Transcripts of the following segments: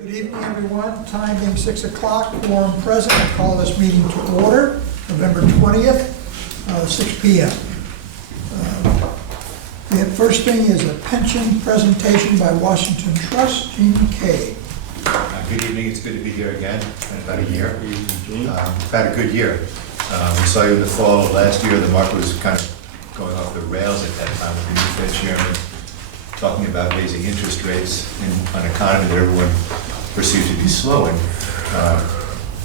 Good evening, everyone. Time being 6 o'clock, quorum present. I call this meeting to order, November 20th, 6 p.m. The first thing is a pension presentation by Washington Trust, Jean Kay. Good evening. It's good to be here again in about a year. We've had a good year. We saw you in the fall of last year. The market was kind of going off the rails at that time with the new Fed chairman talking about raising interest rates in an economy that everyone perceived to be slowing.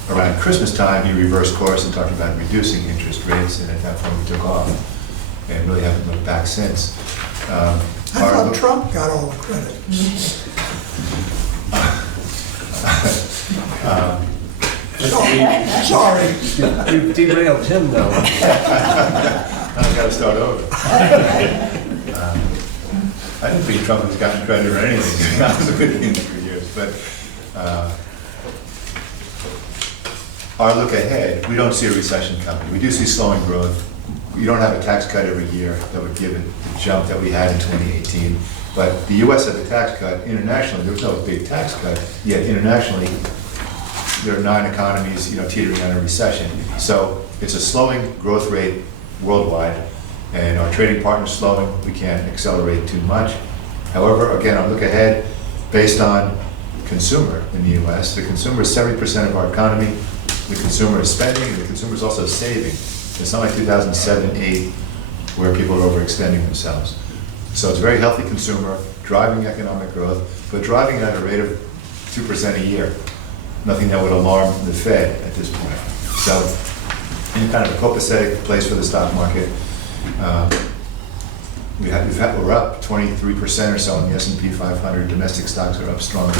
Around Christmas time, he reversed course and talked about reducing interest rates, and at that point we took off and really haven't looked back since. I thought Trump got all the credit. Sorry. You've derailed him, though. I've got to start over. I didn't think Trump has gotten credit or anything. That was a good thing for years. But our look ahead, we don't see a recession coming. We do see slowing growth. You don't have a tax cut every year that would give it the jump that we had in 2018. But the U.S. had the tax cut. Internationally, there was no big tax cut. Yet internationally, there are 9 economies, teetering on a recession. So it's a slowing growth rate worldwide, and our trading partners slowing. We can't accelerate too much. However, again, our look ahead, based on consumer in the U.S., the consumer is 70% of our economy. The consumer is spending, and the consumer is also saving. It's not like 2007, 8, where people are overextending themselves. So it's a very healthy consumer, driving economic growth, but driving at a rate of 2% a year. Nothing that would alarm the Fed at this point. So, in kind of a copacetic place for the stock market. We're up 23% or so in the S&P 500. Domestic stocks are up strongly.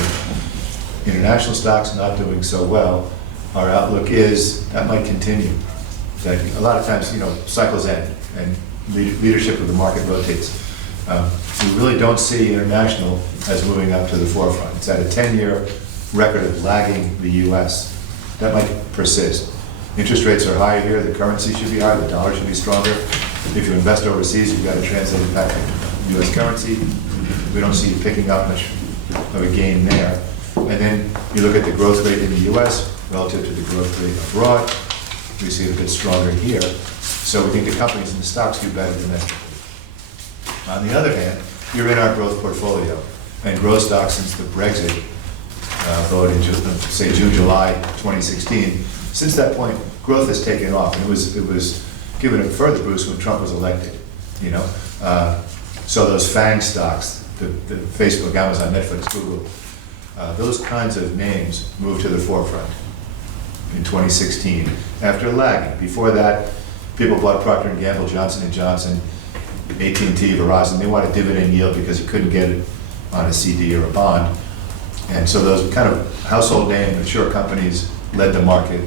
International stocks not doing so well. Our outlook is that might continue. That a lot of times, cycles end and leadership of the market rotates. We really don't see international as moving up to the forefront. It's at a 10-year record of lagging the U.S. That might persist. Interest rates are higher here, the currency should be higher, the dollar should be stronger. If you invest overseas, you've got to translate it back to U.S. currency. We don't see you picking up much of a gain there. And then you look at the growth rate in the U.S. relative to the growth rate abroad. We see it a bit stronger here. So we think the companies and the stocks do better domestically. On the other hand, you're in our growth portfolio, and growth stocks since the Brexit vote in June, July 2016. Since that point, growth has taken off, and it was given a further boost when Trump was elected. So those FANG stocks, the Facebook, Amazon, Netflix, Google, those kinds of names moved to the forefront in 2016 after lagging. Before that, people bought Procter & Gamble, Johnson & Johnson, AT&T, Verizon. They wanted dividend yield because you couldn't get it on a CD or a bond. And so those kind of household name, mature companies led the market.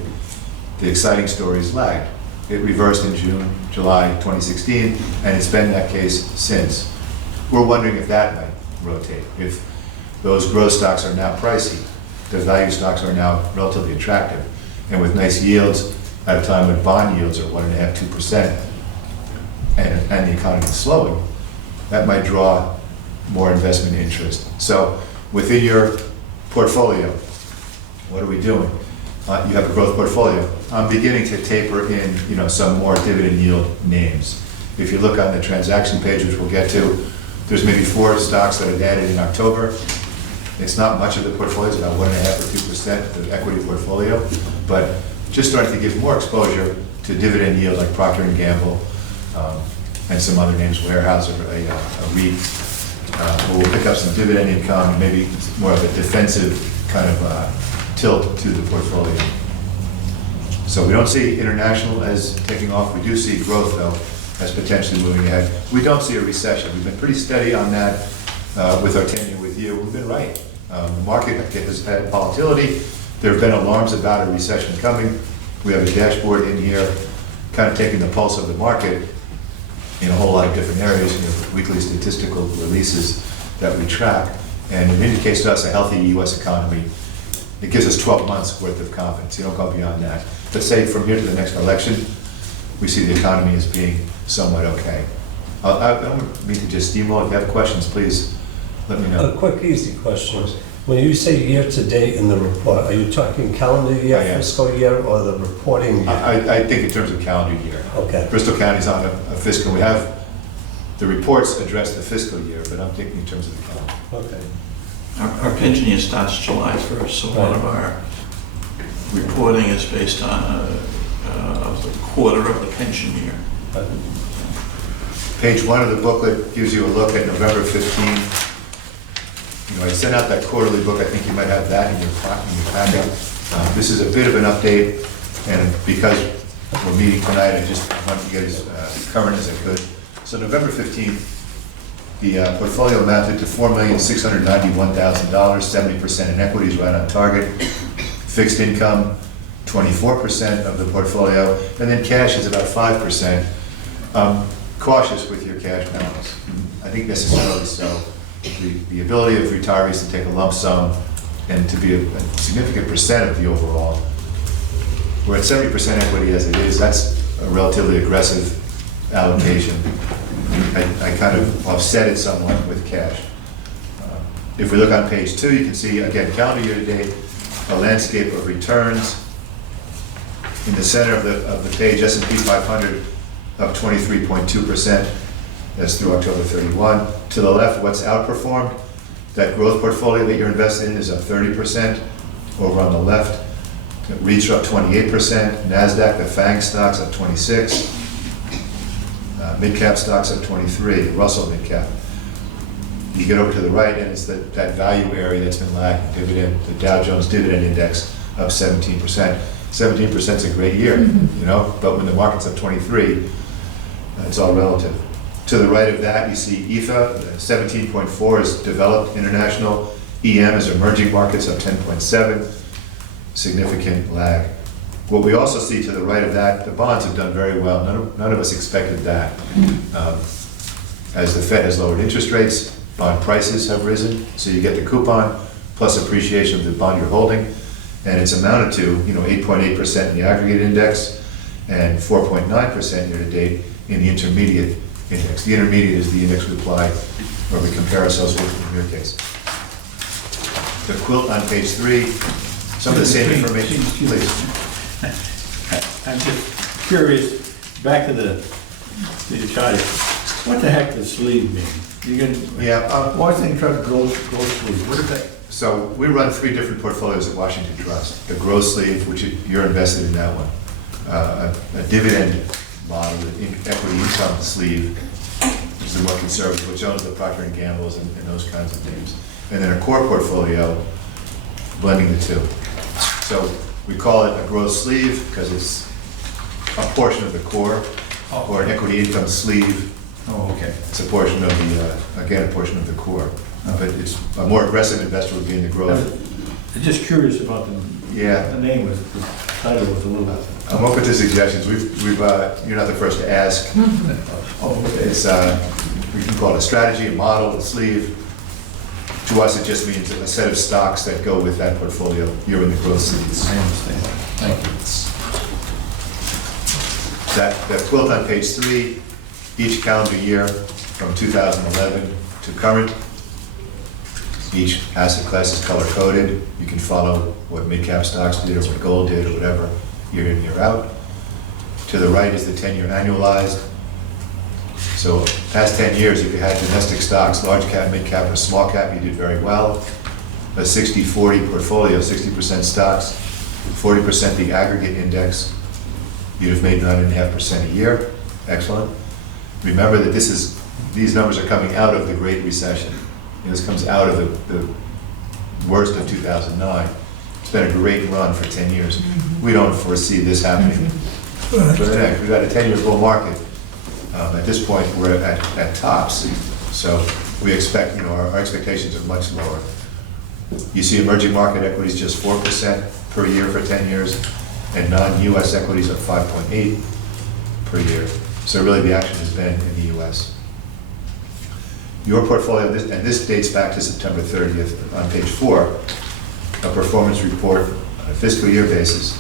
The exciting stories lagged. It reversed in June, July 2016, and it's been that case since. We're wondering if that might rotate, if those growth stocks are now pricey, the value stocks are now relatively attractive, and with nice yields at a time when bond yields are 1.5%, 2%, and the economy is slowing, that might draw more investment interest. So within your portfolio, what are we doing? You have a growth portfolio. I'm beginning to taper in, some more dividend yield names. If you look on the transaction page, which we'll get to, there's maybe 4 stocks that I've added in October. It's not much of the portfolio, it's about 1.5 or 2% of the equity portfolio, but just starting to give more exposure to dividend yield like Procter & Gamble and some other names, Warehouse or a REIT. We'll pick up some dividend income and maybe more of a defensive kind of tilt to the portfolio. So we don't see international as taking off. We do see growth, though, as potentially moving ahead. We don't see a recession. We've been pretty steady on that with our tenure with you. We've been right. The market has had volatility. There have been alarms about a recession coming. We have a dashboard in here kind of taking the pulse of the market in a whole lot of different areas, weekly statistical releases that we track, and it indicates to us a healthy U.S. economy. It gives us 12 months worth of confidence. You don't go beyond that. But say from here to the next election, we see the economy as being somewhat okay. I don't mean to just steamroll. If you have questions, please let me know. A quick, easy question. When you say year-to-date in the report, are you talking calendar year, I am. fiscal year, or the reporting year? I think in terms of calendar year. Okay. Bristol County's on a fiscal, we have, the reports address the fiscal year, but I'm thinking in terms of the calendar. Okay. Our pension year starts July 1st, so one of our reporting is based on the quarter of the pension year. Page 1 of the booklet gives you a look at November 15. You know, I sent out that quarterly book, I think you might have that in your packet. This is a bit of an update, and because we're meeting tonight, I just wanted to get as current as I could. So November 15th, the portfolio amounted to $4,691,000, 70% in equities, right on target. Fixed income, 24% of the portfolio, and then cash is about 5%. Cautious with your cash balance. I think necessarily so. The ability of retirees to take a lump sum and to be a significant percent of the overall. We're at 70% equity as it is. That's a relatively aggressive allocation. I kind of offset it somewhat with cash. If we look on page 2, you can see, again, calendar year to date, a landscape of returns. In the center of the page, S&P 500 up 23.2%. That's through October 31. To the left, what's outperformed? That growth portfolio that you're invested in is up 30%. Over on the left, REITs are up 28%. NASDAQ, the FANG stocks, up 26%. Mid-cap stocks up 23%. Russell mid-cap. You get over to the right, and it's that value area that's been lagging. Dividend, the Dow Jones Dividend Index up 17%. 17% is a great year, you know, but when the market's up 23%, it's all relative. To the right of that, you see EFA, 17.4 is developed international. EM is emerging markets, up 10.7, significant lag. What we also see to the right of that, the bonds have done very well. None of us expected that. As the Fed has lowered interest rates, bond prices have risen, so you get the coupon plus appreciation of the bond you're holding, and it's amounted to 8.8% in the aggregate index and 4.9% year to date in the intermediate index. The intermediate is the index we apply or we compare ourselves with in your case. The quilt on page 3, some of the same information, please. I'm just curious, back to the chart, what the heck does sleeve mean? Why is it trying to grow sleeve? What is that? So we run 3 different portfolios at Washington Trust. The growth sleeve, which you're invested in that one. A dividend model, the equity income sleeve, which is the more conservative, which owns the Procter & Gamble's and those kinds of things. And then a core portfolio, blending the two. So we call it a growth sleeve because it's a portion of the core, or an equity income sleeve. Oh, okay. It's a portion of the, again, a portion of the core. But it's a more aggressive investor would be in the growth. I'm just curious about the name, the title was a little. I'm open to suggestions. We've you're not the first to ask. It's we can call it a strategy, a model, a sleeve. To us, it just means a set of stocks that go with that portfolio. You're in the growth sleeves. I understand. Thank you. That quilt on page 3, each calendar year from 2011 to current. Each asset class is color coded. You can follow what mid-cap stocks did or what gold did or whatever, year in, year out. To the right is the 10-year annualized. So past 10 years, if you had domestic stocks, large cap, mid cap, or small cap, you did very well. A 60-40 portfolio, 60% stocks, 40% the aggregate index, you'd have made 9.5% a year. Excellent. Remember that these numbers are coming out of the Great Recession. This comes out of the worst of 2009. It's been a great run for 10 years. We don't foresee this happening. But we've got a 10-year bull market. At this point, we're at tops. So we expect, our expectations are much lower. You see emerging market equities just 4% per year for 10 years, and non-US equities at 5.8 per year. So really the action has been in the US. Your portfolio, and this dates back to September 30th, on page 4, a performance report on a fiscal year basis.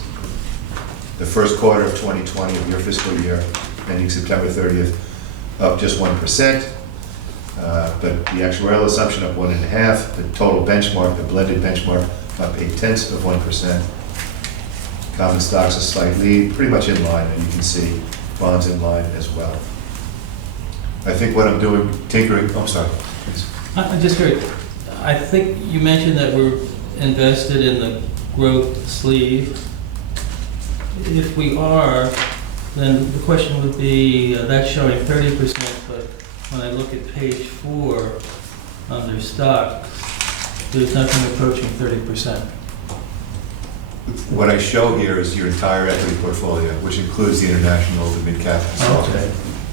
The first quarter of 2020 of your fiscal year, ending September 30th, up just 1%. But the actuarial assumption up 1.5, the total benchmark, the blended benchmark, up 0.8%. Common stocks a slight lead, pretty much in line, and you can see bonds in line as well. I think what I'm doing, tinkering, I'm sorry, please. I'm just curious, I think you mentioned that we're invested in the growth sleeve. If we are, then the question would be, that's showing 30%, but when I look at page 4 under stocks, there's nothing approaching 30%. What I show here is your entire equity portfolio, which includes the international, the mid-cap, and small cap. Okay.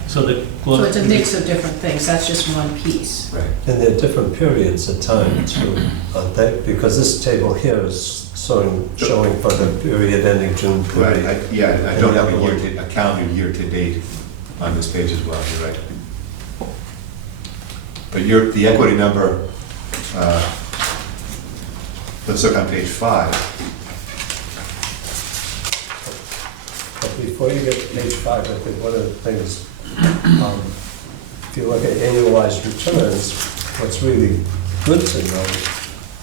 So the So it's a mix of different things, that's just one piece. Right. And there are different periods of time too, aren't they? Because this table here is showing for the period ending June 30. Right, I don't have a calendar year to date on this page as well, you're right. But the equity number, let's look on page 5. But before you get to page 5, I think one of the things, if you look at annualized returns, what's really good to know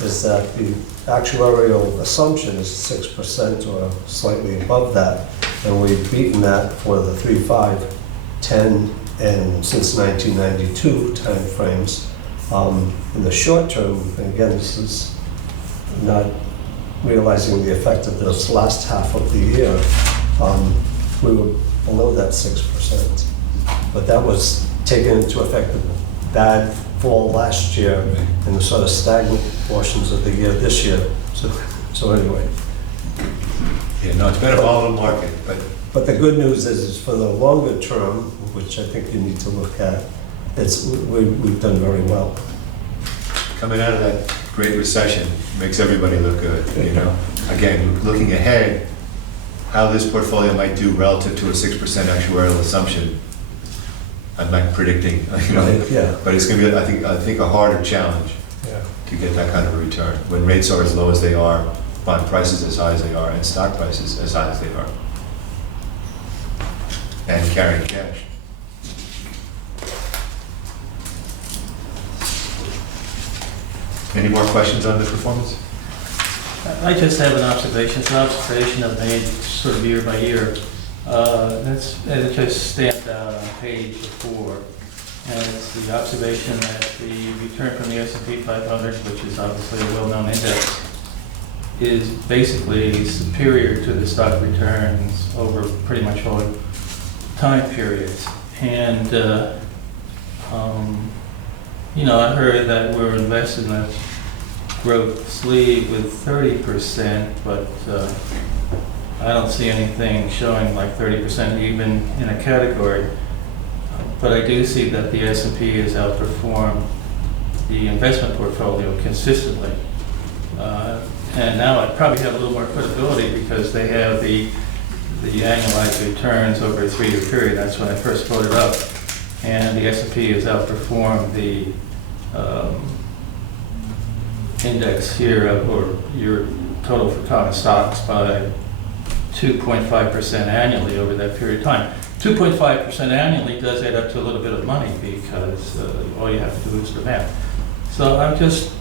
is that the actuarial assumption is 6% or slightly above that, and we've beaten that for the 3, 5, 10, and since 1992 timeframes. In the short term, and again, this is not realizing the effect of this last half of the year, we were below that 6%. But that was taken into effect the bad fall last year and the sort of stagnant portions of the year this year. So anyway. Yeah, no, it's been a volatile market, But the good news is for the longer term, which I think you need to look at, we've done very well. coming out of that Great Recession makes everybody look good, you know? Again, looking ahead, how this portfolio might do relative to a 6% actuarial assumption, I'm not predicting, you know? Right, yeah. But it's gonna be, I think a harder challenge Yeah. to get that kind of a return. When rates are as low as they are, bond prices as high as they are, and stock prices as high as they are. And carrying cash. Any more questions on the performance? I just have an observation. It's an observation I've made sort of year by year. And it's just stamped out on page 4. And it's the observation that the return from the S&P 500, which is obviously a well-known index, is basically superior to the stock returns over pretty much all time periods. And, you know, I heard that we're invested in a growth sleeve with 30%, but I don't see anything showing like 30% even in a category. But I do see that the S&P has outperformed the investment portfolio consistently. And now I probably have a little more credibility because they have the annualized returns over a 3-year period. That's when I first brought it up. And the S&P has outperformed the index here, or your total for common stocks, by 2.5% annually over that period of time. 2.5% annually does add up to a little bit of money because all you have to do is the math. So I'm just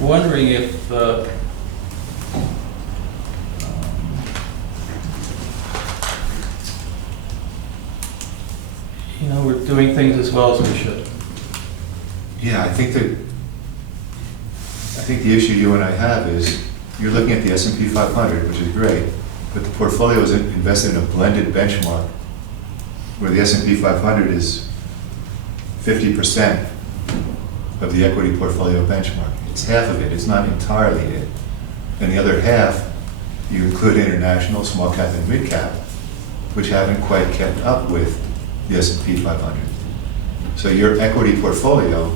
wondering if you know, we're doing things as well as we should. Yeah, I think the issue you and I have is you're looking at the S&P 500, which is great, but the portfolio is invested in a blended benchmark where the S&P 500 is 50% of the equity portfolio benchmark. It's half of it, it's not entirely it. And the other half, you include international, small cap, and mid cap, which haven't quite kept up with the S&P 500. So your equity portfolio,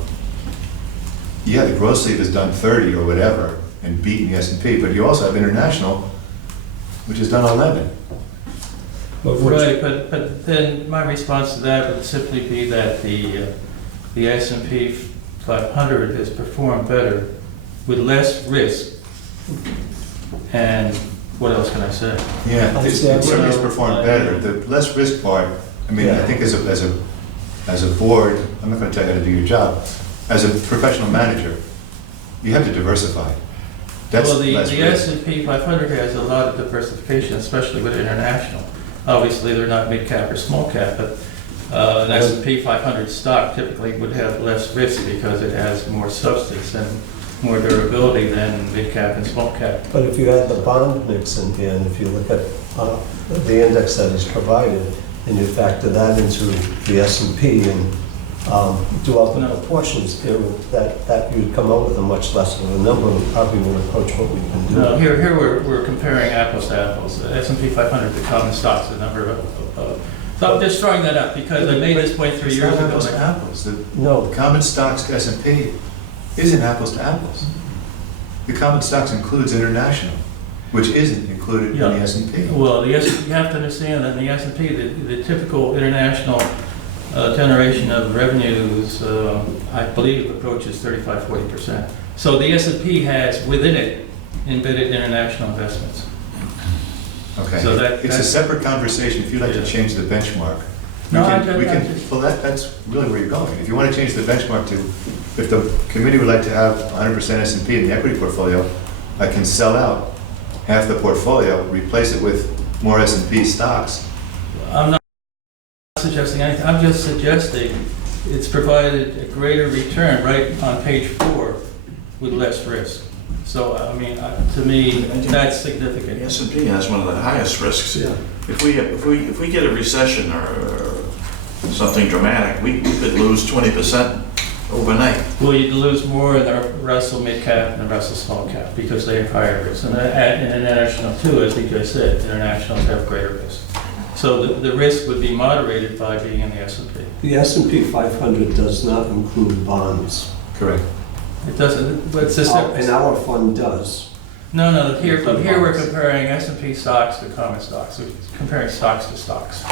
yeah, the growth sleeve has done 30 or whatever and beaten the S&P, but you also have international, which has done 11. Right, but then my response to that would simply be that the S&P 500 has performed better with less risk. And what else can I say? Yeah, it certainly has performed better. The less risk part, I mean, I Yeah. think as a as a board, I'm not gonna tell you how to do your job, as a professional manager, you have to diversify. That's Well, the less risk. S&P 500 has a lot of diversification, especially with international. Obviously, they're not mid cap or small cap, but an S&P 500 stock typically would have less risk because it has more substance and more durability than mid cap and small cap. But if you add the bond mix in here, and if you look at the index that is provided, and you factor that into the S&P and do all the No. proportions, that you'd come up with a much less of a number, and probably would approach what we've been doing. No, here we're comparing apples to apples. The S&P 500, the common stocks, the number of, so I'm just throwing that up because I made this point 3 It's years not ago. apples to apples. The No, common stocks S&P isn't apples to apples. The common stocks includes international, which isn't included in the Yeah. S&P. Well, you have to understand that in the S&P, the typical international generation of revenues, I believe, approaches 35-40%. So the S&P has within it embedded international investments. Okay, So it's a that's- separate conversation if you'd like to Yeah. change the benchmark. No, We I can, just- well, that's really where you're going. If you want to change the benchmark to, if the committee would like to have 100% S&P in the equity portfolio, I can sell out half the portfolio, replace it with more S&P stocks. I'm not suggesting anything, I'm just suggesting it's provided a greater return right on page 4 with less risk. So, I mean, to me, that's The significant. S&P has one of the highest risks. yeah. If we get a recession or something dramatic, we could lose 20% overnight. Well, you'd lose more in the Russell mid cap and the Russell small cap because they have higher risk. And international too, as we just said, internationals have greater risk. So the risk would be moderated by being in the S&P. The S&P 500 does not include bonds. Correct. It doesn't, but it's a And separate. our fund does. No, here we're comparing S&P stocks to common stocks. We're comparing stocks to stocks.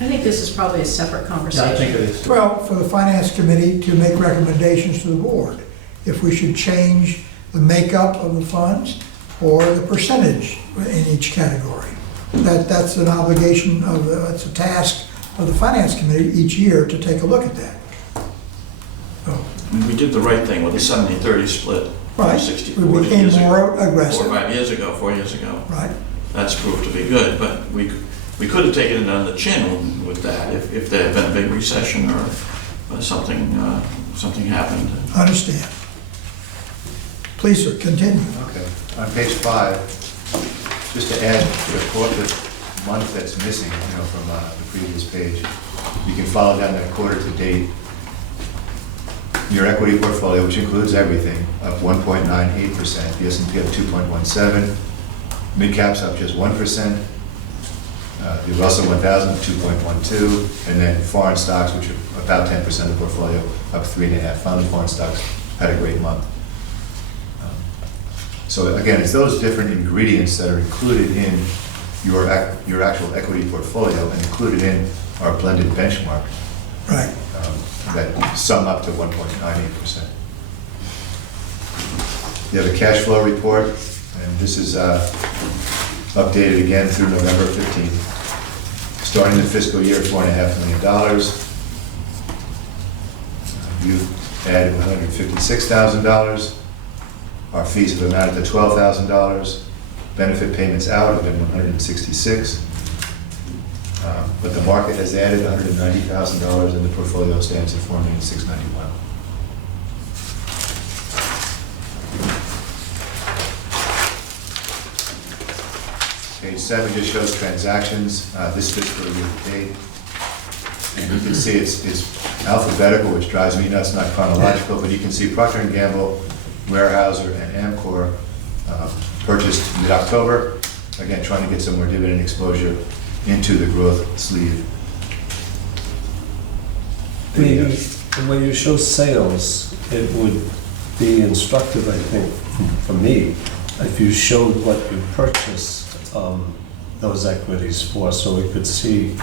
I think this is probably a separate Yeah, conversation. I think it is. Well, for the finance committee to make recommendations to the board, if we should change the makeup of the funds or the percentage in each category. That's an obligation of, it's a task of the finance committee each year to take a look at that. So, We did the right thing with the 70-30 split. Right, 60-40 we became years ago. more 4 or aggressive, 5 years ago, 4 years ago. right? That's proved to be good, but we could have taken it on the chin with that if there had been a big recession or something happened. Understand. Please, sir, continue. Okay, on page 5, just to add the month that's missing, from the previous page, you can follow down that quarter to date. Your equity portfolio, which includes everything, up 1.98%, the S&P up 2.17%, mid-caps up just 1%, the Russell 1000 2.12%, and then foreign stocks, which are about 10% of the portfolio, up 3.5%. Finally, foreign stocks had a great month. So again, it's those different ingredients that are included in your actual equity portfolio and included in our blended benchmark Right. that sum up to 1.98%. You have a cash flow report, and this is updated again through November 15th. Starting the fiscal year, $4.5 million. You've added $156,000. Our fees have amounted to $12,000. Benefit payments out have been $166,000. But the market has added $190,000 and the portfolio stands at $4,691,000. Page 7 just shows transactions this fiscal year to date. And you can see it's alphabetical, which drives me nuts, not chronological, but you can see Procter & Gamble, Weyerhaeuser, and Amcor purchased mid-October. Again, trying to get some more dividend exposure into the growth sleeve. When you show sales, it would be instructive, I think, for me, if you showed what you purchased those equities for, so we could see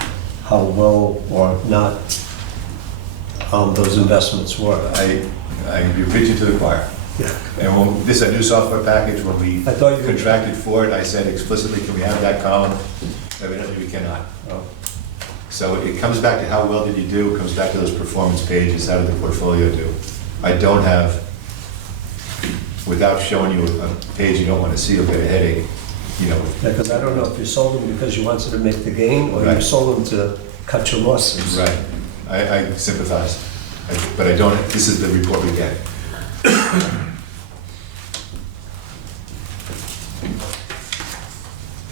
how well or not those investments were. You're preaching to the choir. Yeah. And this is a new software package. When we I thought you- contracted for it, I said explicitly, can we have that column? Evidently, we cannot. Oh. So it comes back to how well did you do, it comes back to those performance pages, how did the portfolio do? I don't have, without showing you a page you don't want to see, you'll get a headache, you know. Because I don't know if you sold them because you wanted to make the gain, or you Right. sold them to cut your losses. Right, I sympathize, but I don't, this is the report we get.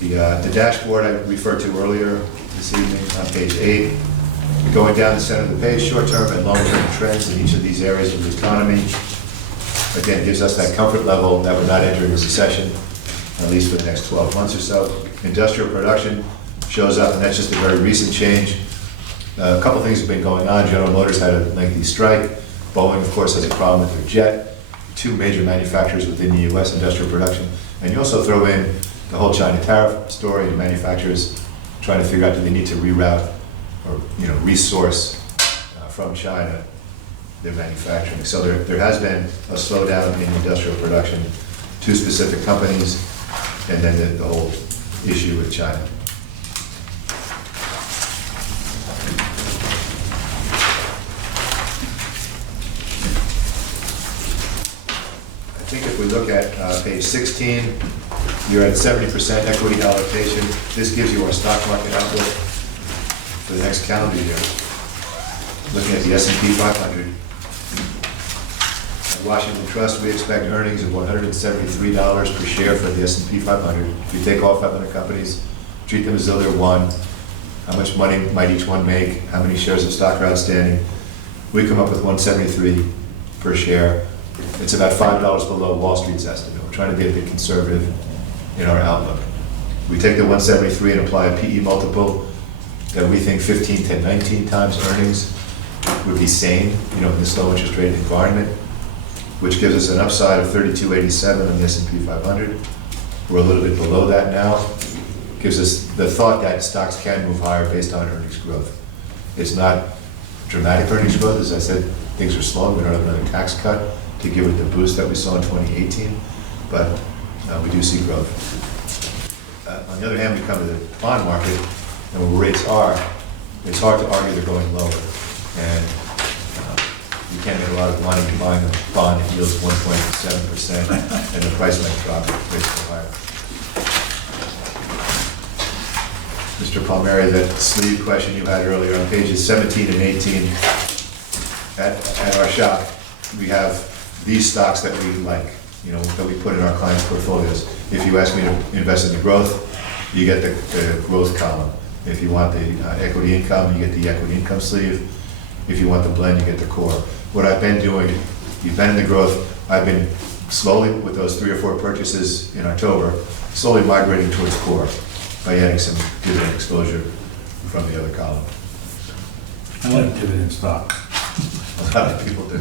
The dashboard I referred to earlier this evening on page 8, going down the center of the page, short-term and long-term trends in each of these areas of the economy. Again, gives us that comfort level that we're not entering a recession, at least for the next 12 months or so. Industrial production shows up, and that's just a very recent change. A couple things have been going on. General Motors had a lengthy strike. Boeing, of course, has a problem with their jet. 2 major manufacturers within the U.S. industrial production. And you also throw in the whole China tariff story, and manufacturers trying to figure out, do they need to reroute or, resource from China their manufacturing. So there has been a slowdown in industrial production, 2 specific companies, and then the whole issue with China. I think if we look at page 16, you're at 70% equity allocation. This gives you our stock market outlook for the next calendar year. Looking at the S&P 500. At Washington Trust, we expect earnings of $173 per share for the S&P 500. If you take all 500 companies, treat them as though they're one, how much money might each one make, how many shares of stock are outstanding, we come up with 173 per share. It's about $5 below Wall Street's estimate. We're trying to be a bit conservative in our outlook. We take the 173 and apply a PE multiple that we think 15 to 19 times earnings would be sane, in this low interest rate environment, which gives us an upside of 32.87 on the S&P 500. We're a little bit below that now. Gives us the thought that stocks can move higher based on earnings growth. It's not dramatic earnings growth. As I said, things are slow. We don't have another tax cut to give it the boost that we saw in 2018, but we do see growth. On the other hand, we come to the bond market, and where rates are, it's hard to argue they're going lower. And you can't make a lot of money buying a bond that yields 1.7%, and the price might drop if rates go higher. Mr. Palmieri, that sleeve question you had earlier on pages 17 and 18, at our shop, we have these stocks that we like, that we put in our clients' portfolios. If you ask me to invest in the growth, you get the growth column. If you want the equity income, you get the equity income sleeve. If you want the blend, you get the core. What I've been doing, you've been in the growth, I've been slowly, with those 3 or 4 purchases in October, slowly migrating towards core by adding some dividend exposure from the other column. I like dividend stock. A lot of people do.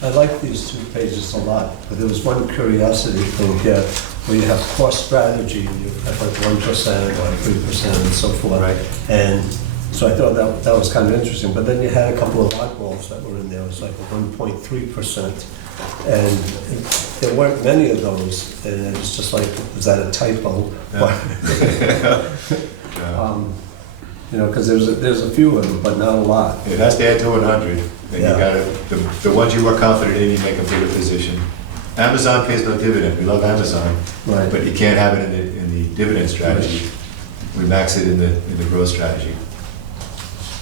I like these 2 pages a lot, but there was one curiosity thing here, where you have core strategy, and you have like 1% or 3% and so forth. Right. And so I thought that was kind of interesting, but then you had a couple of oddballs that were in there, it was like 1.3%. And there weren't many of those, and it was just like, was that a typo? Because there's a few of them, but not a lot. It has to add to 100, and you Yeah. gotta, the ones you are confident in, you make a bigger position. Amazon pays no dividend, we love Amazon, Right. but you can't have it in the dividend strategy. We max it in the growth strategy.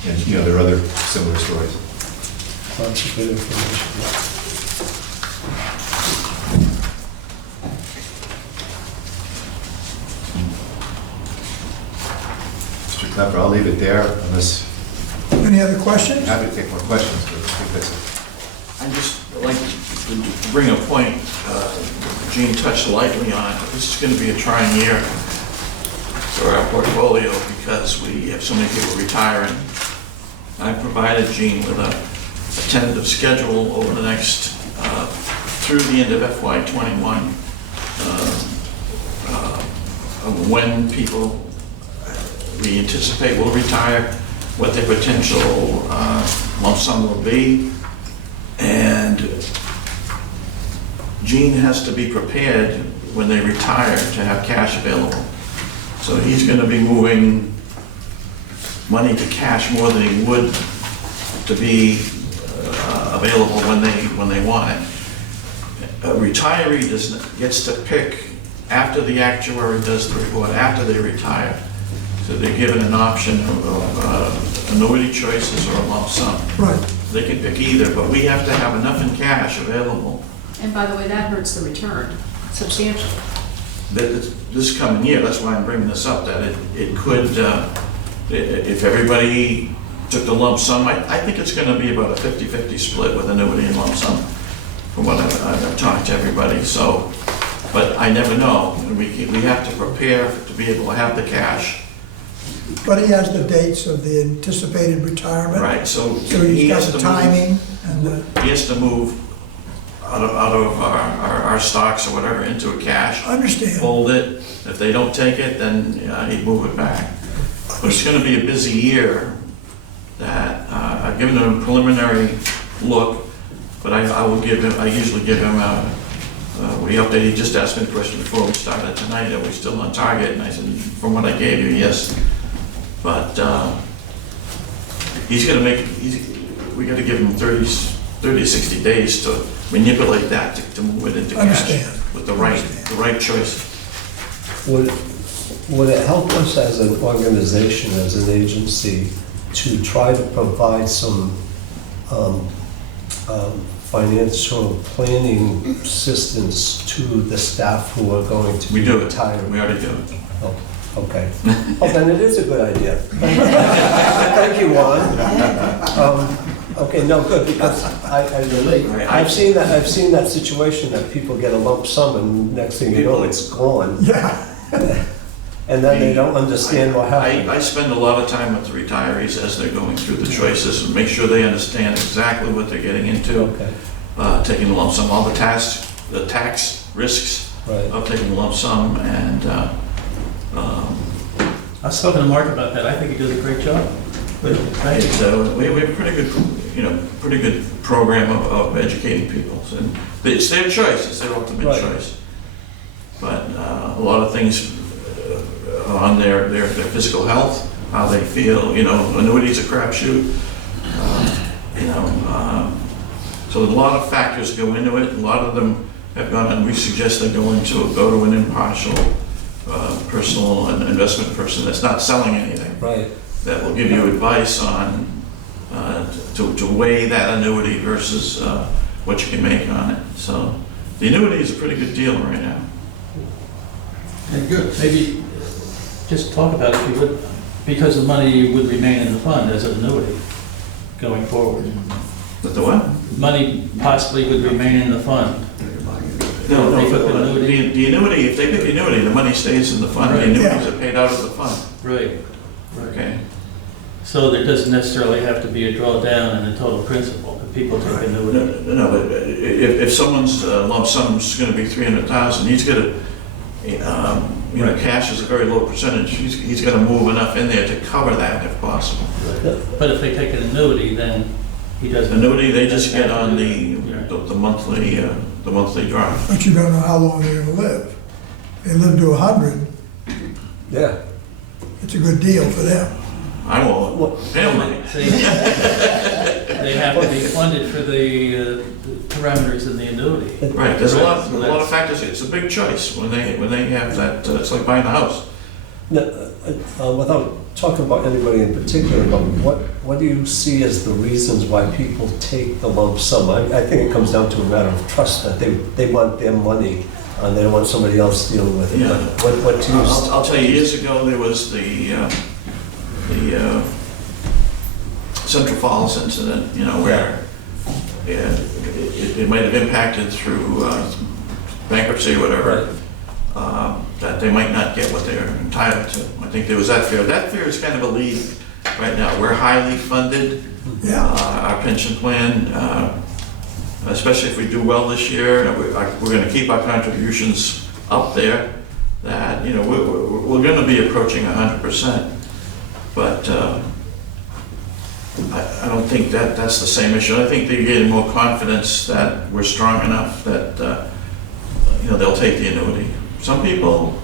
And, there are other similar stories. Lots of good information. Mr. Klepper, I'll leave it there unless, Any other questions? I'm happy to take more questions, but I think that's it. I'd just like to bring a point, Gene touched lightly on it, but this is going to be a trying year for our portfolio because we have so many people retiring. I provided Gene with a tentative schedule over the next, through the end of FY '21, of when people we anticipate will retire, what their potential lump sum will be, and Gene has to be prepared when they retire to have cash available. So he's going to be moving money to cash more than he would to be available when they want it. A retiree gets to pick after the actuary does the report, after they retire. So they're given an option of annuity choices or a lump sum. Right. They can pick either, but we have to have enough in cash available. And by the way, that hurts the return substantially. This coming year, that's why I'm bringing this up, that it could, if everybody took the lump sum, I think it's gonna be about a 50-50 split with annuity and lump sum, from what I've talked to everybody, so, but I never know, and we have to prepare to be able to have the cash. But he has the dates of the anticipated retirement. Right, so So he he's got has the to timing move, and the, he has to move out of our stocks or whatever into a cash. understand. Hold it, if they don't take it, then he'd move it back. But it's gonna be a busy year that, I've given him a preliminary look, but I usually give him he just asked me the question before we started tonight, are we still on target? And I said, from what I gave you, yes. But we gotta give him 30 to 60 days to manipulate that to move it into cash. Understand. With the right choice. Would it help us as an organization, as an agency, to try to provide some financial planning assistance to the staff who are going to We be do it, retired? we already do it. Oh, okay. Oh, then it is a good idea. Thank you, Juan. Okay, no, good, because I relate. I've seen that situation that people get a lump sum and next thing you know, it's gone. Yeah. And then they don't understand what happened. I spend a lot of time with the retirees as they're going through the choices and make sure they understand exactly what they're getting into. Okay, Taking the lump sum, all the tax risks right. of taking the lump sum, and I was talking to Mark about that, I think he does a great job. Thank you. we have a pretty good program of educating people. And it's their choice, it's their ultimate Right. choice. But a lot of things on their physical health, how they feel, annuity's a crapshoot. So a lot of factors go into it. A lot of them have gone, and we suggest they go to an impartial personal and investment person that's not selling anything. Right. That will give you advice on, to weigh that annuity versus what you can make on it. So the annuity is a pretty good deal right now. Good. Maybe just talk about it, if you would, because the money would remain in the fund as an annuity going forward. But the what? Money possibly would remain in the fund. No, They took the annuity? the annuity, if they pick the annuity, the money stays in the fund. The Right. annuities are paid out of the fund, Right. okay? So there doesn't necessarily have to be a drawdown in the total principal, if people take annuity. No, but if someone's lump sum's gonna be 300,000, he's gonna, cash is a very low percentage. He's gonna move enough in there to cover that if possible. But if they take an annuity, then he doesn't. Annuity, they just get on Yeah. the monthly draw. But you don't know how long they're gonna live. They live to 100, Yeah. it's a good deal for them. I won't, family. They have to be funded for the parameters in the annuity. Right, there's a lot So of that's- factors. It's a big choice when they have that, it's like buying a house. No, without talking about anybody in particular, but what do you see as the reasons why people take the lump sum? I think it comes down to a matter of trust, that they want their money, and they don't want somebody else dealing with it. Yeah. But what do you? I'll tell you, years ago, there was the Central Falls incident, where it might have impacted through bankruptcy or whatever, that they might not get what they're entitled to. I think there was that fear. That fear is kind of alleviated right now. We're highly funded. Yeah. Our pension plan, especially if we do well this year, we're going to keep our contributions up there. That we're going to be approaching 100%, but I don't think that's the same issue. I think they're getting more confidence that we're strong enough that they'll take the annuity. Some people,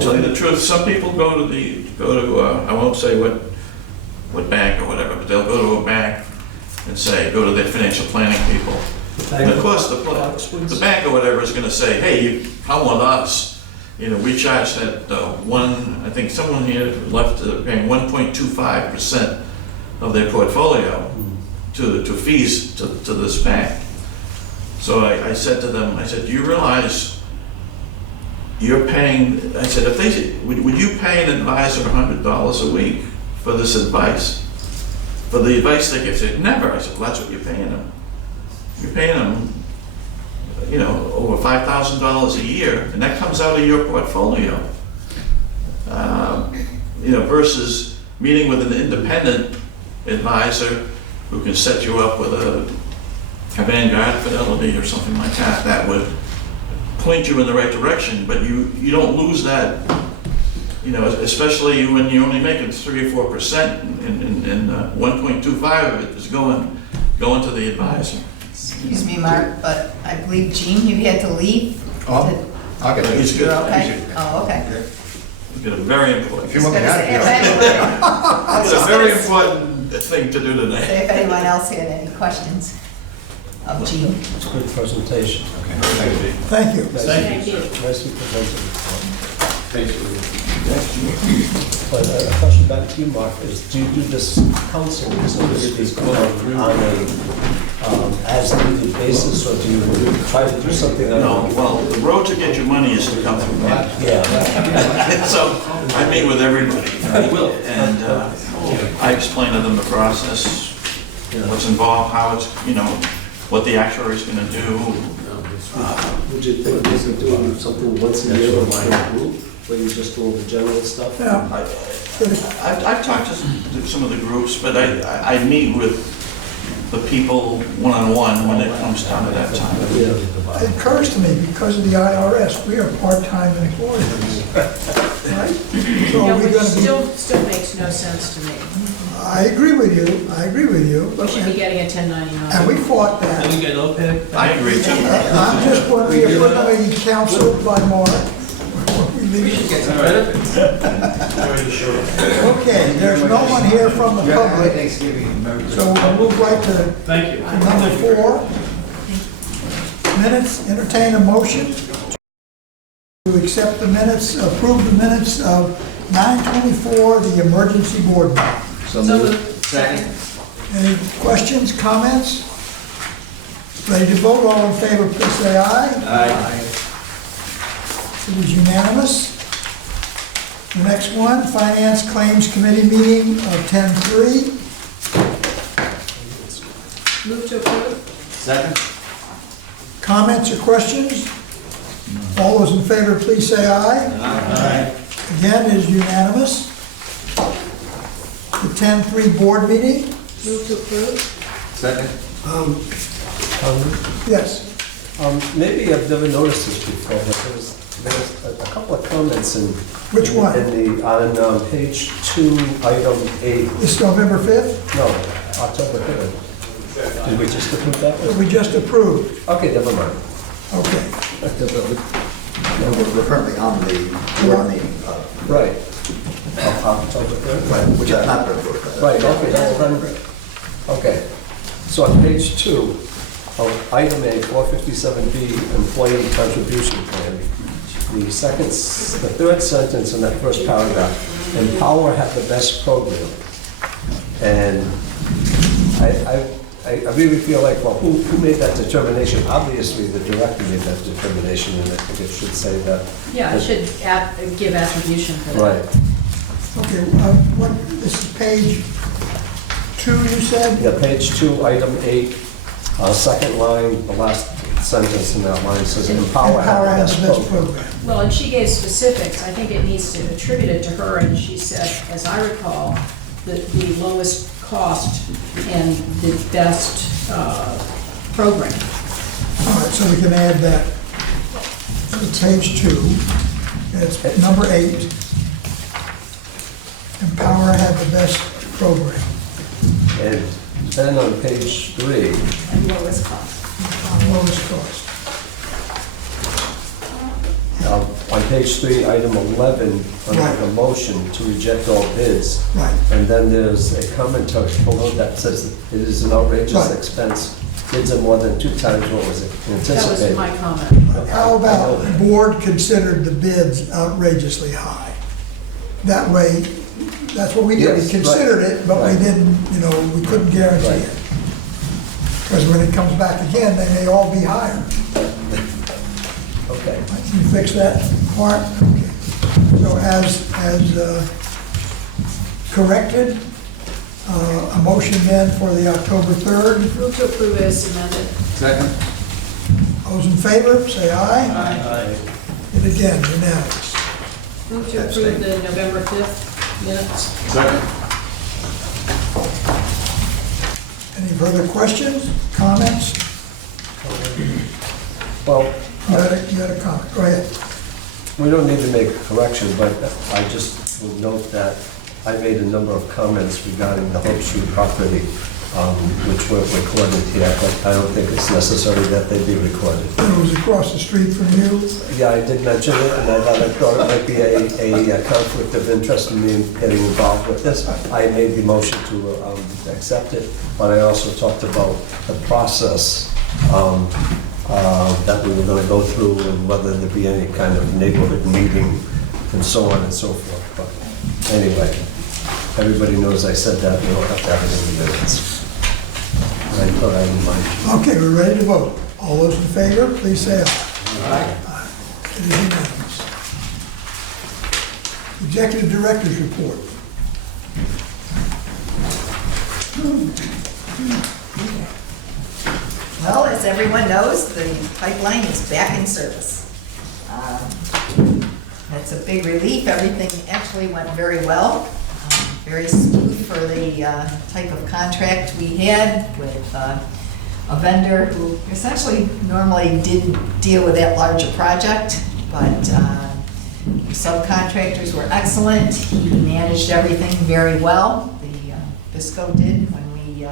tell you the truth, some people go to, I won't say what bank or whatever, but they'll go to a bank and say, go to their financial planning people. And of course, the bank or whatever is gonna say, hey, you come with us. You know, we charge that I think someone here left paying 1.25% of their portfolio to fees to this bank. So I said to them, I said, do you realize you're paying, I said, if they, would you pay an advisor $100 a week for this advice? For the advice they give? They said, never. I said, well, that's what you're paying them. You're paying them, you know, over $5,000 a year, and that comes out of your portfolio. You know, versus meeting with an independent advisor who can set you up with a Vanguard, Fidelity, or something like that, that would point you in the right direction, but you don't lose that, you know, especially when you're only making 3 or 4%, and 1.25 of it is going to the advisor. Excuse me, Mark, but I believe, Gene, you had to leave. Oh, I'll get He's good. You're okay? Oh, okay. We've got a very important, If you want me Gonna say, if to, anyone- it's a very important thing to do today. say if anyone else had any questions of Gene. It's a good presentation. okay, thank you. Thank you. Thank you. Nicely presented. But a question back to you, Mark, is do you do this counseling, so you these on a as-needed basis, or do you try to do something? No, well, the road to get your money is to come through me. Yeah, So I meet with everybody. I will. And I explain to them the process, what's involved, how it's, you know, what the actuary's gonna do. would you think we could do something once a year with my group, where you just go over general stuff? Yeah. I've talked to some of the groups, but I meet with the people one-on-one when it comes down to that time. Yeah. It occurs to me, because of the IRS, we are part-time employees, right? So No, we're which gonna be, still makes no sense to me. I agree with you, We should be getting a 1099. and we fought that. Can we get OPEB? I agree too. I'm just wondering if we're going to be counseled by Mark. before we leave. Okay, there's no one here from the public, so we'll move right to Thank you. number 4. Minutes, entertain a motion to accept the minutes, approve the minutes of 9:24, the emergency board meeting. So moved. Second. Any questions, comments? Ready to vote, all in favor, please say aye. Aye. It is unanimous. The next one, Finance Claims Committee meeting of 10:03. Move to approve. Second? Comments or questions? All those in favor, please say aye. Aye. Again, it is unanimous. The 10:03 board meeting? Move to approve. Second? Yes. Maybe I've never noticed this before, but there's a couple of comments in. Which one? On page 2, item 8, This November 5th, no, October 3rd. Did we just approve that that one? we just approved. Okay, never mind. Okay. We're currently on the board meeting, Right. October 3rd? which is not been approved. Right, okay, that's done. Okay, so on page 2, of item A, 457B, employee contribution plan, the third sentence in that first paragraph, Empower had the best program. And I really feel like, well, who made that determination? Obviously, the director made that determination, and I think it should say that. Yeah, it should give attribution for that. Right, Okay, this is page 2, you said? yeah, page 2, item 8, second line, the last sentence in that line says Empower Empower had the has best the best program. program. Well, and she gave specifics. I think it needs to attribute it to her, and she said, as I recall, the lowest cost and the best program. All right, so we can add that to page 2. It's number 8. Empower had the best program. And then on page 3, And lowest cost. Lowest cost. on page 3, item 11, under Right. the motion to reject all bids. Right. And then there's a comment below that says it is an outrageous Right. expense. Bids are more than 2 times what was That was anticipated. my comment. How about the board considered the bids outrageously high? That way, that's what we did, we Yes, considered right. it, but we Right. didn't, we couldn't guarantee Right. it. Because when it comes back again, they may all be higher. Okay. Can you fix that part? Okay. So as corrected, a motion then for the October 3rd. Move to approve as amended. Second? Those in favor, say aye. Aye. And again, unanimous. Move to approve the November 5th minutes. Second. Any further questions, comments? Well, You had a comment, go ahead. we don't need to make a correction, but I just will note that I made a number of comments regarding the Hope Street property, which weren't recorded here, but I don't think it's necessary that they be recorded. It was across the street from you. Yeah, I did mention it, and I thought it might be a conflict of interest in me getting involved with this. I made the motion to accept it, but I also talked about the process that we were going to go through and whether there be any kind of neighborhood meeting and so on and so forth. But anyway, everybody knows I said that, we don't have to have it in the minutes. I thought I didn't mind. Okay, we're ready to vote. All those in favor, please say aye. Aye. It is unanimous. Executive Director's Report. Well, as everyone knows, the pipeline is back in service. That's a big relief. Everything actually went very well, very smooth for the type of contract we had with a vendor who essentially normally didn't deal with that larger project, but the subcontractors were excellent. He managed everything very well. The Bisco did when we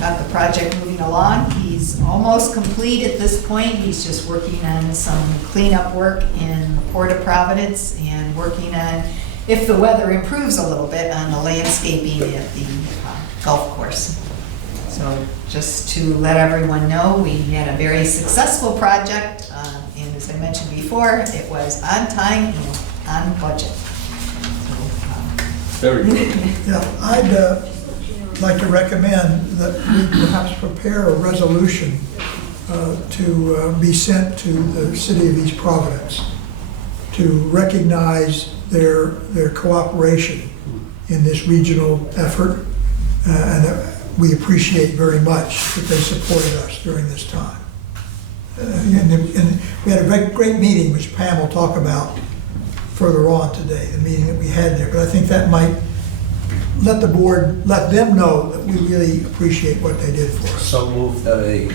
got the project moving along. He's almost complete at this point. He's just working on some cleanup work in the Port of Providence and working on, if the weather improves a little bit, on the landscaping at the golf course. So just to let everyone know, we had a very successful project, and as I mentioned before, it was on time and on budget. So, Very good. Yeah, I'd like to recommend that we perhaps prepare a resolution to be sent to the city of East Providence to recognize their cooperation in this regional effort, and we appreciate very much that they supported us during this time. And we had a great meeting, which Pam will talk about further on today, the meeting that we had there, but I think that might let the board, let them know that we really appreciate what they did for us. So move that a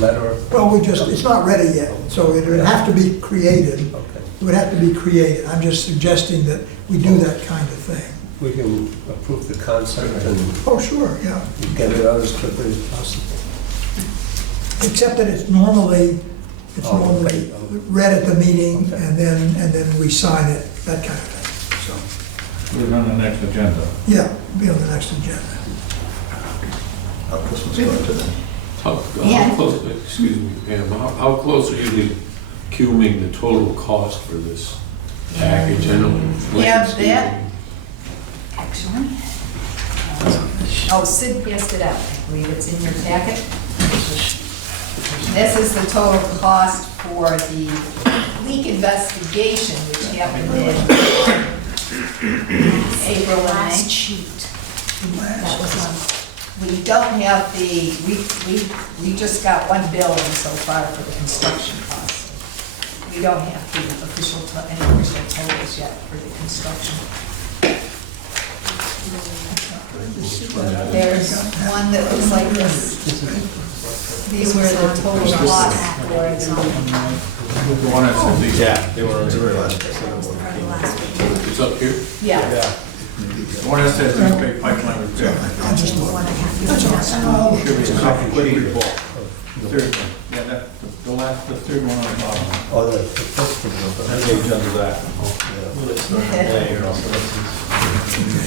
letter. Well, it's not ready yet, so it would have to be created. Okay. It would have to be created. I'm just suggesting that we do that kind of thing. We can approve the concept and Oh, sure, yeah. get it out as quickly as possible. Except that it's normally Oh, okay. read at the meeting, Okay. and then we sign it, that kind of thing. Put it on the next agenda. So, yeah, be on the next agenda. How Christmas going to them? Yeah. How close, excuse me, ma'am, how close are you to cuming the total cost for this package? I know. Yeah, that, actually, oh, Sid passed it out. I believe it's in your packet. This is the total cost for the leak investigation, which happened in April and May. Last sheet. That was on. We don't have the, we just got one bill in so far for the construction costs. We don't have the official, any official totals yet for the construction. There's one that looks like this. These were the total costs for it. The one that said these. Yeah, they were. It's up here? Yeah. The one that says East Bay Pipeline Repair. I'll just look. That's all. Should be a complete report. Seriously, yeah, the last, the third one on the bottom. Oh, the first one. That page under that. Will it start today or also?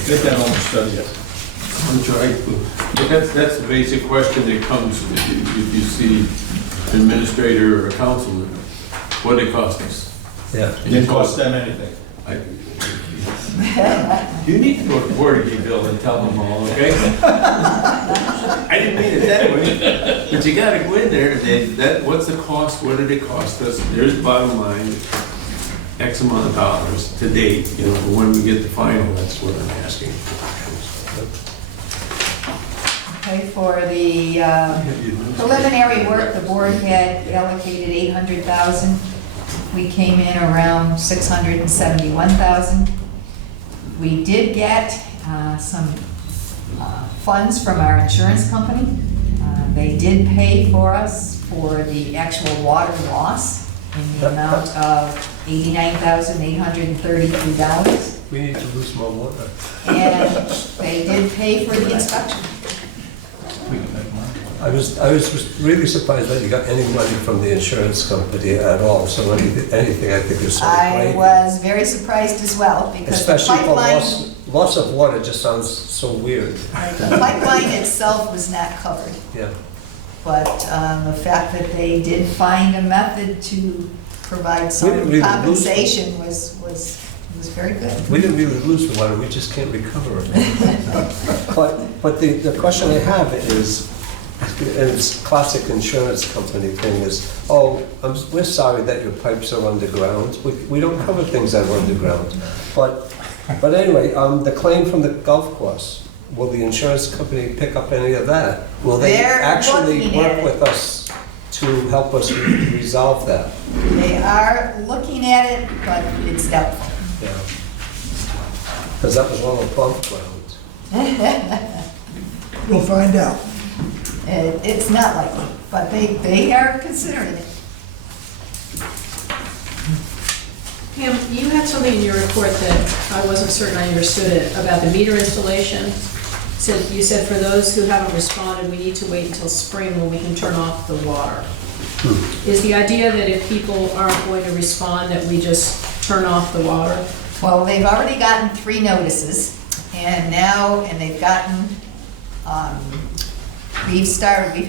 Get that on the study. I'm trying, but that's the basic question that comes if you see an administrator or a counselor. What did it cost us? Yeah. It didn't cost them anything. You need to go to Portuguese Bill and tell them all, okay? I didn't mean it that way, but you gotta go in there, what's the cost, what did it cost us? There's the bottom line, X amount of dollars to date, you know, but when we get the final, that's what I'm asking for. Okay, for the preliminary work, the board had allocated 800,000. We came in around 671,000. We did get some funds from our insurance company. They did pay for us for the actual water loss in the amount of $89,833. We need to lose more water. And they did pay for the inspection. We can make money. I was really surprised that you got any money from the insurance company at all, so anything I think is so I great. was very surprised as well, because the Especially for pipeline, loss of water just sounds so weird. the pipeline itself was not covered. Yeah. But the fact that they did find a method to provide We some didn't really lose compensation was very good. We didn't really lose the water, we just can't recover it. But the question I have is, and it's classic insurance company thing is, oh, we're sorry that your pipes are underground. We don't cover things that are underground. But anyway, the claim from the golf course, will the insurance company pick up any of that? Will they They're actually looking at work it. with us to help us resolve that? They are looking at it, but it's doubtful. Yeah. Because that was all above ground. We'll find out. It's not likely, but they are considering it. Pam, you had something in your report that I wasn't certain I understood it, about the meter installation. You said for those who haven't responded, we need to wait until spring when we can turn off the water. Is the idea that if people aren't going to respond, that we just turn off the water? Well, they've already gotten 3 notices, and they've gotten, we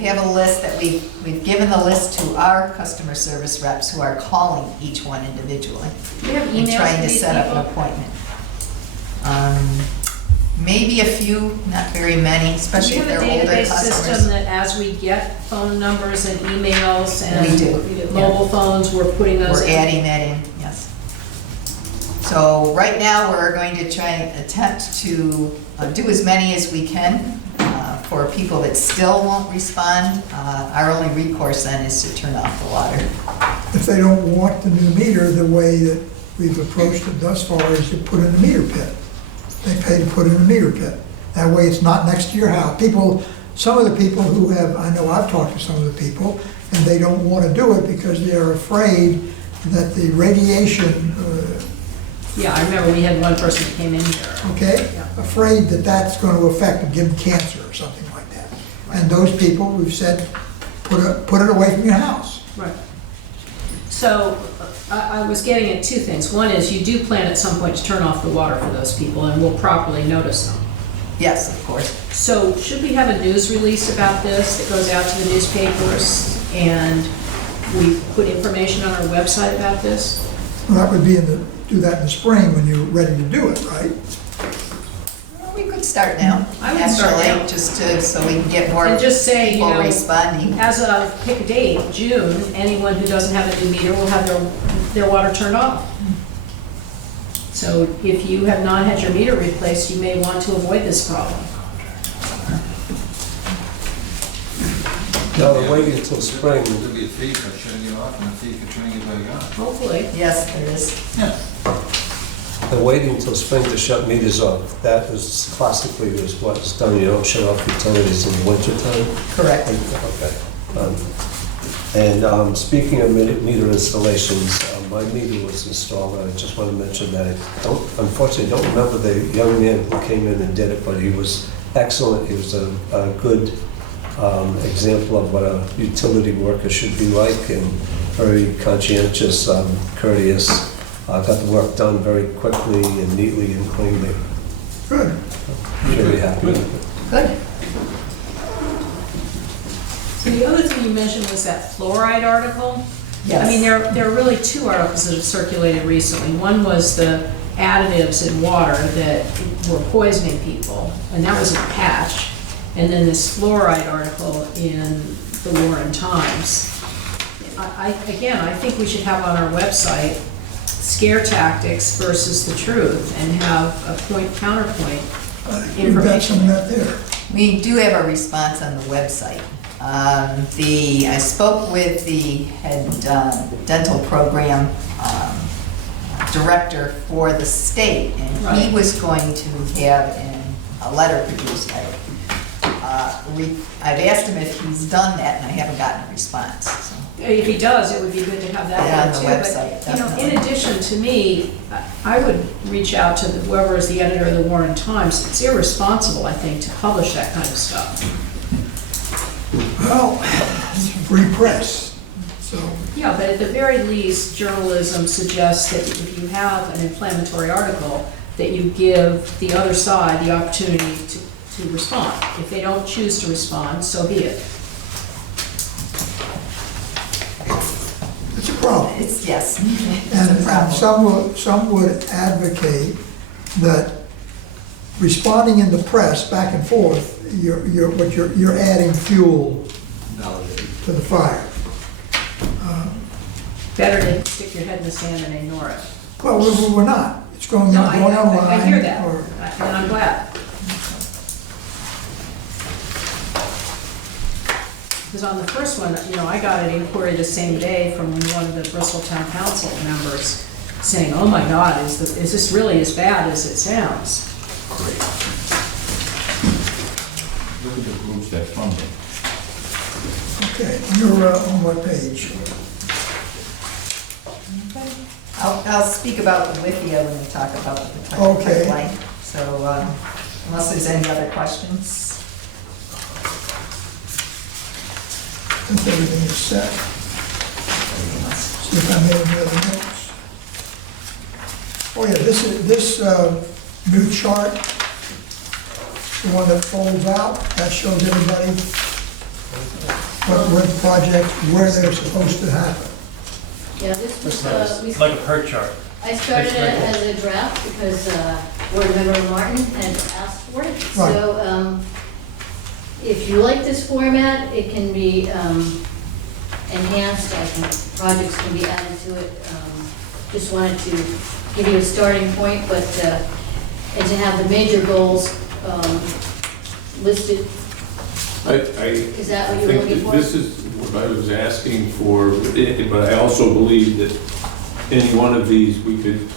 have a list that we've given the list to our customer service reps who are calling each one individually. Do you have And emails trying to to these set up an people? appointment. Maybe a few, not very many, Do especially you if have a they're older database system customers. that as we get phone numbers and emails We do, and mobile phones, we're putting those We're in? adding that in, yes. So right now, we're going to try and attempt to do as many as we can. For people that still won't respond, our only recourse then is to turn off the water. If they don't want the new meter, the way that we've approached it thus far is to put in a meter pit. They pay to put in a meter pit. That way it's not next to your house. Some of the people who have, I know I've talked to some of the people, and they don't want to do it because they're afraid that the radiation, Yeah, I remember we had one person that came in here. okay, Yeah. afraid that that's going to affect and give them cancer or something like that. And those people, we've said, put it away from your house. Right. So I was getting at 2 things. One is you do plan at some point to turn off the water for those people, and we'll properly notice them. Yes, of course. So should we have a news release about this that goes out to the newspapers, and we put information on our website about this? Well, that would be do that in the spring when you're ready to do it, right? Well, we could start now. I would start actually, now. just so we can get more And just say, you people know, responding. as of, pick a date, June, anyone who doesn't have a new meter will have their water turned off. So if you have not had your meter replaced, you may want to avoid this problem. Now, they're waiting until spring. There'll be a fee for shutting it off and a fee for turning it back on. Hopefully. Yes, there is. They're waiting until spring to shut meters off. That is classically is what's done. You don't shut off utilities in the wintertime. Correct. Okay. Speaking of meter installations, my meter was installed. I just want to mention that I unfortunately don't remember the young man who came in and did it, but he was excellent. He was a good example of what a utility worker should be like, and very conscientious, courteous. Got the work done very quickly and neatly and cleanly. Good. Very happy with it. Good. So the other thing you mentioned was that fluoride article. Yes. I mean, there are really two articles that have circulated recently. One was the additives in water that were poisoning people, and that was in Patch. And then this fluoride article in the Warren Times. Again, I think we should have on our website scare tactics versus the truth, and have a counterpoint You've got some information. of that there. We do have a response on the website. I spoke with the head dental program director for the state, and he Right. was going to have a letter produced. I've asked him if he's done that, and I haven't gotten a response. So. If he does, it would be good to have that Yeah, there on the too. website, But, you know, in definitely. addition, to me, I would reach out to whoever is the editor of the Warren Times. It's irresponsible, I think, to publish that kind of stuff. Well, it's free press, so, Yeah, but at the very least, journalism suggests that if you have an inflammatory article, that you give the other side the opportunity to respond. If they don't choose to respond, so be it. it's a problem. Yes, it's And a problem. some would advocate that responding in the press back and forth, you're adding fuel to the fire. Better to stick your head in the sand and ignore it. Well, we're not. It's going No, online. I hear that, or- and I'm glad. Because on the first one, you know, I got an inquiry the same day from one of the Bristol Town Council members saying, oh my God, is this really as bad as it sounds? Look at the groups that fund it. Okay, you're on what page? I'll speak about the Lithia when we talk about the Okay. pipeline. So unless there's any other questions. I think everything is set. See if I made any other notes. Oh yeah, this new chart, the one that folds out, that shows everybody what projects, where they're supposed to happen. Yeah, this was, we, Like a perk chart. I started it as a draft because Board Member Martin had asked for it. Right. So if you like this format, it can be enhanced. I think projects can be added to it. Just wanted to give you a starting point, but, and to have the major goals listed. Is that what you were think looking for? This is what I was asking for, but I also believe that any one of these, we could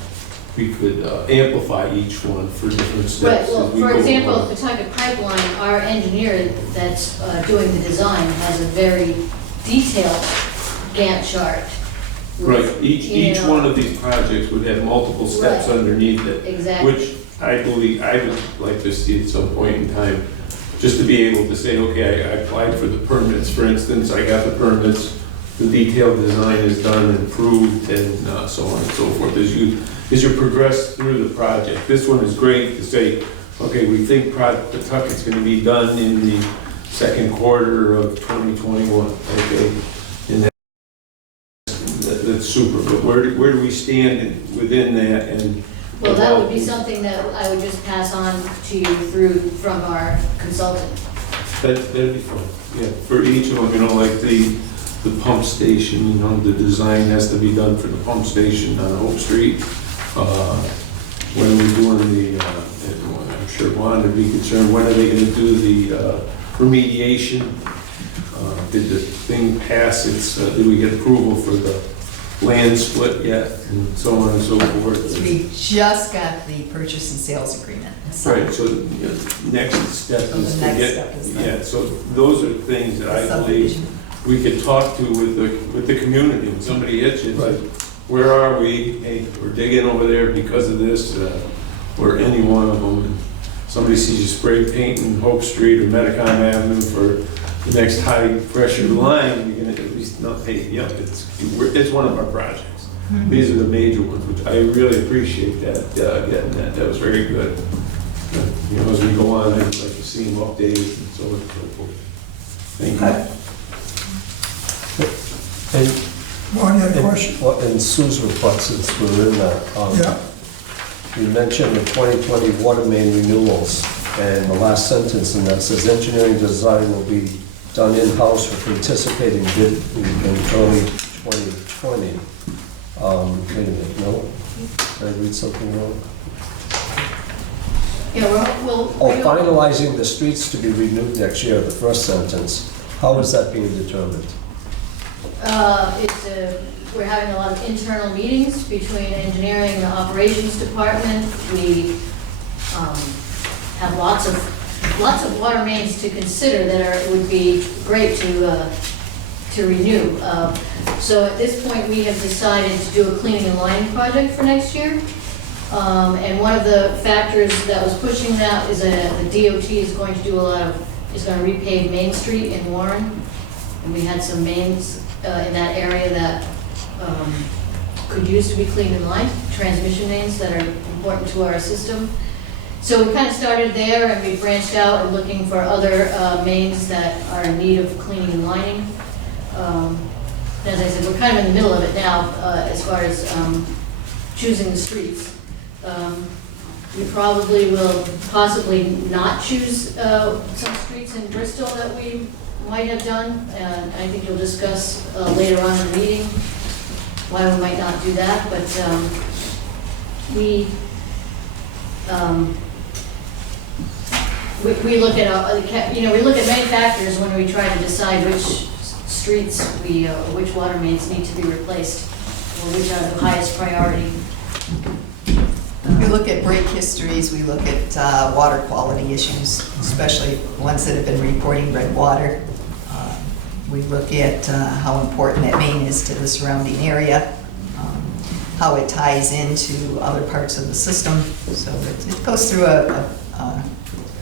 amplify each one for different Right, steps. well, as we for go example, along. the Pawtucket pipeline, our engineer that's doing the design has a very detailed Gantt chart. with, Right, you each know, one of these projects would have multiple steps Right. underneath it. Exactly. Which I believe, I would like to see at some point in time, just to be able to say, okay, I applied for the permits, for instance, I got the permits, the detailed design is done and approved, and so on and so forth, as you progress through the project. This one is great to say, okay, we think Pawtucket's gonna be done in the second quarter of 2021, okay? And that's super, but where do we stand within that, and Well, that would be something that I would just pass on to you from our consultant. that'd be fun, yeah, for each of them, you know, like the pump station, you know, the design has to be done for the pump station on Hope Street. When we're doing the, I'm sure Juan would be concerned, when are they gonna do the remediation? Did the thing pass its, did we get approval for the land split yet, and so on and so forth? We just got the purchase and sales agreement. So Right, so the next step So is the to next step is get, the- yeah, so those are things that I believe subdivision. we could talk to with the community, when somebody itches, Right. where are we? Hey, we're digging over there because of this, or any one of them. And somebody sees you spray painting Hope Street or Metacom Avenue for the next high pressure line, you're gonna at least not pay me up. It's one of our projects. These are the major ones, which I really appreciate that, getting that. That was very good. You know, as we go on, I'd like to see them updated and so on and so forth. Thank you. And, Ron, you had a question? well, in Sue's report, since we're in that, Yeah, you mentioned the 2020 water main renewals, and the last sentence in that says engineering design will be done in-house with anticipating bid in early 2020. Wait a minute, no? Did I read something wrong? Yeah, we'll. Oh, finalizing the streets to be renewed next year, the first sentence. How is that being determined? We're having a lot of internal meetings between engineering and the operations department. We have lots of water mains to consider that would be great to renew. So at this point, we have decided to do a cleaning and lining project for next year. And one of the factors that was pushing that is that the DOT is going to do is going to repave Main Street in Warren. And we had some mains in that area that could use to be cleaned and lined, transmission mains that are important to our system. So we kind of started there and we branched out and looking for other mains that are in need of cleaning and lining. As I said, we're kind of in the middle of it now as far as choosing the streets. We probably will possibly not choose some streets in Bristol that we might have done. I think you'll discuss later on in the meeting why we might not do that, but we look at, we look at many factors when we try to decide which streets which water mains need to be replaced, or which are the highest priority. We look at break histories, we look at water quality issues, especially ones that have been reporting red water. We look at how important that main is to the surrounding area, how it ties into other parts of the system. So it goes through a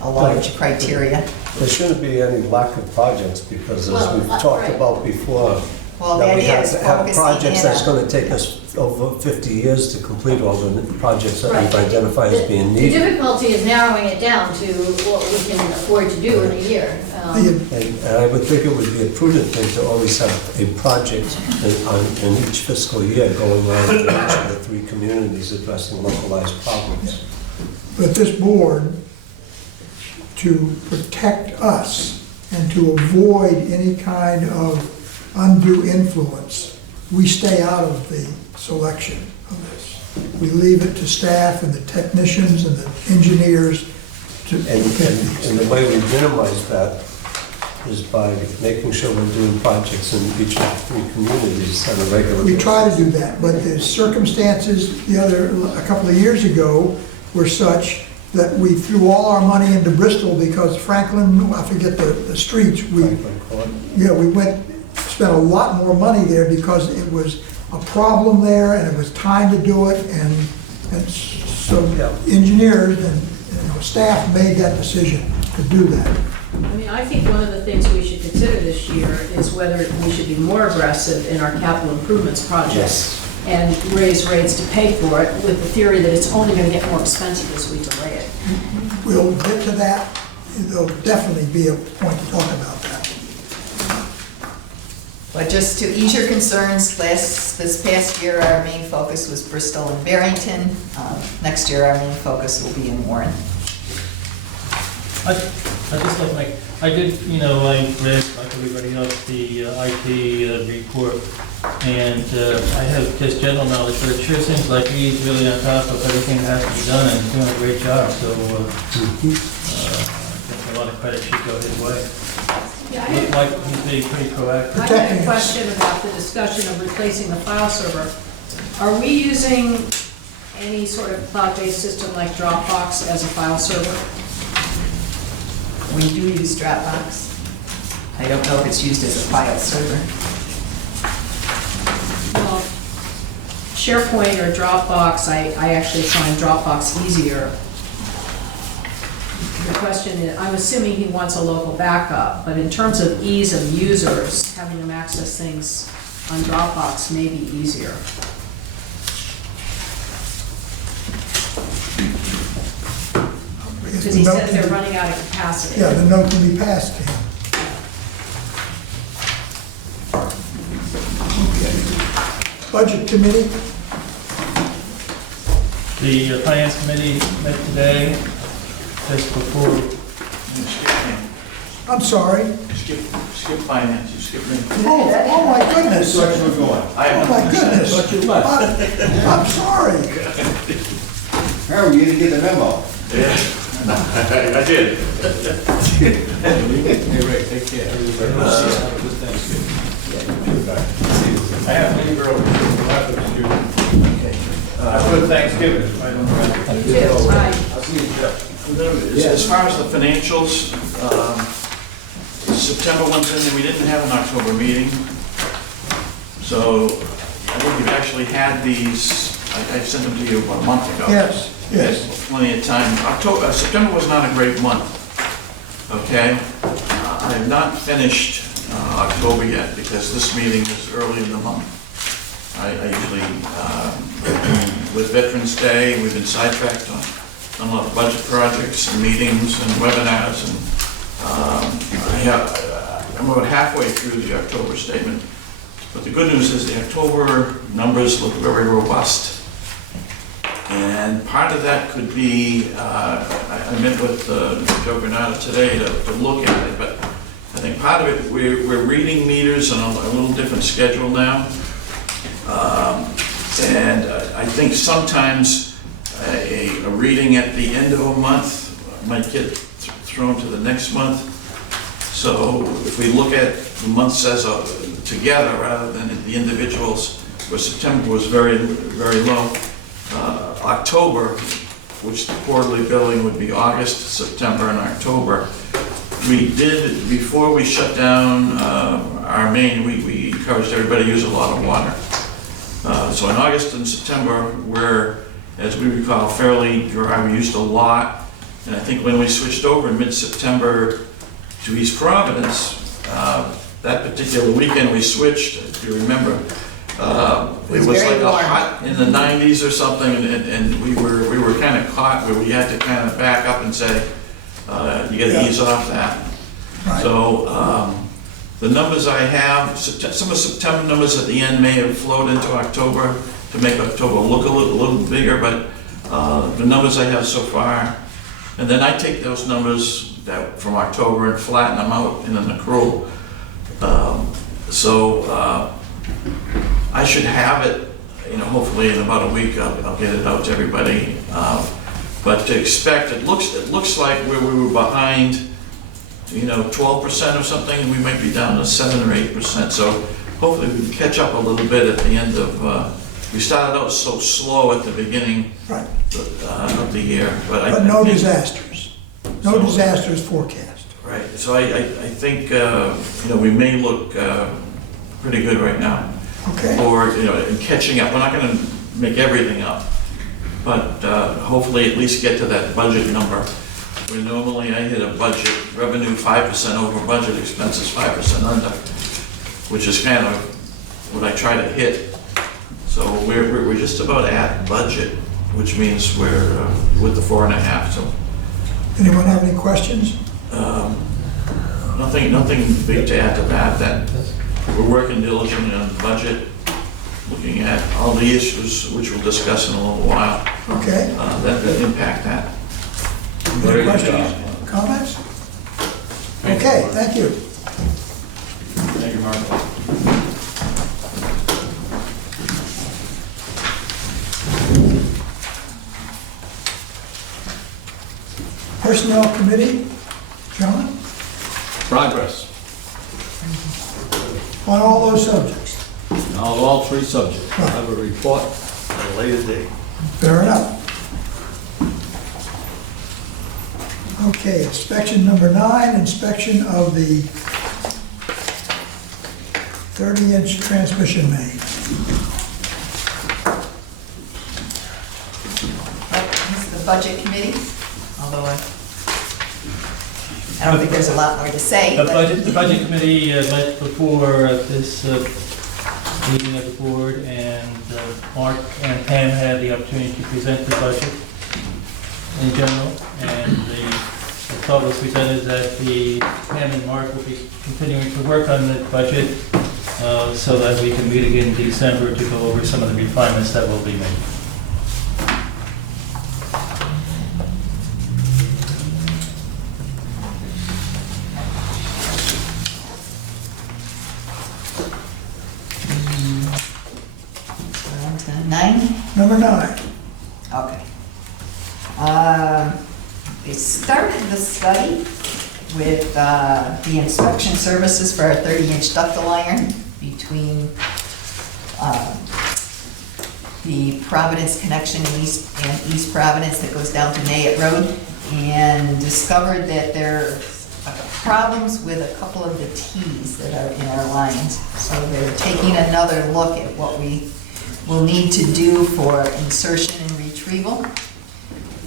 large criteria. There shouldn't be any lack of projects, because as Well, we've talked right. about before, Well, the that we idea have is to have focusing projects in that's on- gonna take us over 50 years to complete all the projects that we've Right. identified as being The needed. difficulty is narrowing it down to what we can afford to do in a year. And I would think it would be a prudent thing to always have a project in each fiscal year going on in each of the 3 communities addressing localized problems. but this board, to protect us and to avoid any kind of undue influence, we stay out of the selection of this. We leave it to staff and the technicians and the engineers to look at these. And the way we minimize that is by making sure we're doing projects in each of the 3 communities on a regular We basis. try to do that, but the circumstances a couple of years ago were such that we threw all our money into Bristol because Franklin, I forget the streets, we spent a lot more money there because it was a problem there and it was time to do it, and so engineers and staff made that decision to do that. I mean, I think one of the things we should consider this year is whether we should be more aggressive in our capital improvements projects and raise rates to pay for it, with the theory that it's only going to get more expensive as we delay it. We'll get to that. There'll definitely be a point to talk about that. But just to ease your concerns, this past year, our main focus was Bristol and Barrington. Next year, our main focus will be in Warren. I just like, I did, I read, like everybody else, the IT report, and I have just general knowledge, but it sure seems like he's really on top of everything that has to be done and he's doing a great job, so I think a lot of credit should go his way. Yeah, Looked like he's being pretty proactive. I had a question about the discussion of replacing the file server. Are we using any sort of cloud-based system like Dropbox as a file server? We do use Dropbox. I don't know if it's used as a file server. Well, SharePoint or Dropbox, I actually find Dropbox easier. question is, I'm assuming he wants a local backup, but in terms of ease of users, having them access things on Dropbox may be easier. Because he says they're running out of capacity. Yeah, the note can be passed to him. Okay. Budget committee, The finance committee met today, just before, You skip me. I'm sorry. Skip finance, you skip me. Oh my goodness. we're going. Oh my goodness. I'm sorry. Harold, you didn't get the memo. Yeah, I did. Hey, Ray, take care. Good Thanksgiving. I have to leave early. Have a good Thanksgiving. I don't know. You too. Bye. I'll see you, Jeff. As far as the financials, September one's in there, we didn't have an October meeting. So I think we've actually had these, I sent them to you about a month ago. Yes, yes. Plenty of time. September was not a great month, okay? I have not finished October yet because this meeting is early in the month. I usually, with Veterans Day, we've been sidetracked on a lot of budget projects and meetings and webinars, and I'm about halfway through the October statement. But the good news is the October numbers look very robust. And part of that could be, I met with Joe Granata today to look at it, but I think part of it, we're reading meters on a little different schedule now. And I think sometimes a reading at the end of a month might get thrown to the next month. So if we look at the months as together rather than the individuals, where September was very, very low, October, which the quarterly billing would be August, September, and October, we did, before we shut down our main, we encouraged everybody to use a lot of water. So in August and September, we're, as we recall, fairly dry. We used a lot. And I think when we switched over in mid-September to East Providence, that particular weekend we switched, if you remember, it was like a hot in the 90s or something, and we were kind of caught where we had to kind of back up and say, you gotta ease off that. Right. So, the numbers I have, some of September numbers at the end may have flowed into October to make October look a little bigger, but the numbers I have so far, and then I take those numbers from October and flatten them out in an accrual. I should have it, hopefully in about a week, I'll get it out to everybody. But to expect, it looks like where we were behind, 12% or something, we might be down to 7 or 8%. So hopefully we can catch up a little bit at the end of, we started out so slow at the beginning Right. of the year. But no disasters. No disasters forecast. Right, so I think, we may look pretty good right now. Okay. Or, in catching up. We're not gonna make everything up, but hopefully at least get to that budget number. Where normally I hit a budget revenue 5% over budget, expenses 5% under, which is kind of what I try to hit. So we're just about at budget, which means we're with the 4.5, so. Anyone have any questions? Nothing big to add to that we're working diligently on the budget, looking at all the issues which we'll discuss in a little while, Okay. that impact that. Any questions? Comments? Okay, thank you. Thank you, Mark. Personnel Committee, John, Progress on all those subjects. on all three subjects. I'll have a report at a later date. Fair enough. Okay, inspection number 9, inspection of the 30-inch transmission main. This is the budget committee, although I don't think there's a lot more to say, but The budget committee met before this meeting of the board, and Mark and Pam had the opportunity to present the budget in general, and the thought was presented that Pam and Mark will be continuing to work on the budget so that we can meet again in December to go over some of the refinements that will be made. we're on to 9. Number 9. Okay. They started the study with the inspection services for our 30-inch ductile iron between the Providence connection in East Providence that goes down to Mayett Road, and discovered that there are problems with a couple of the T's that are in our lines. So they're taking another look at what we will need to do for insertion and retrieval.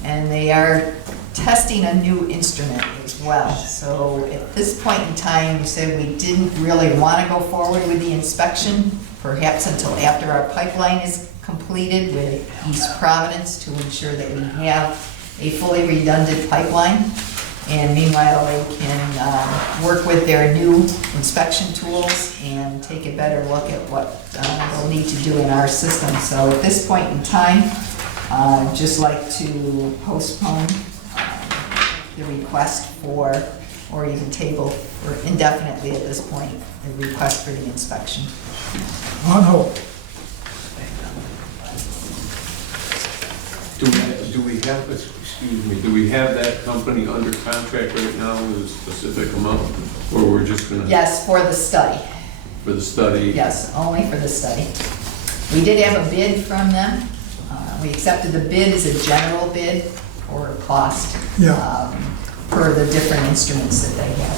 And they are testing a new instrument as well. So at this point in time, we said we didn't really want to go forward with the inspection, perhaps until after our pipeline is completed with East Providence, to ensure that we have a fully redundant pipeline. And meanwhile, they can work with their new inspection tools and take a better look at what they'll need to do in our system. So at this point in time, just like to postpone the request for, or even table for indefinitely at this point, the request for the inspection. On hold. Do we have, excuse me, do we have that company under contract right now with a specific amount? Or we're just gonna? Yes, for the study. For the study? Yes, only for the study. We did have a bid from them. We accepted the bid as a general bid for cost. Yeah. Per the different instruments that they have.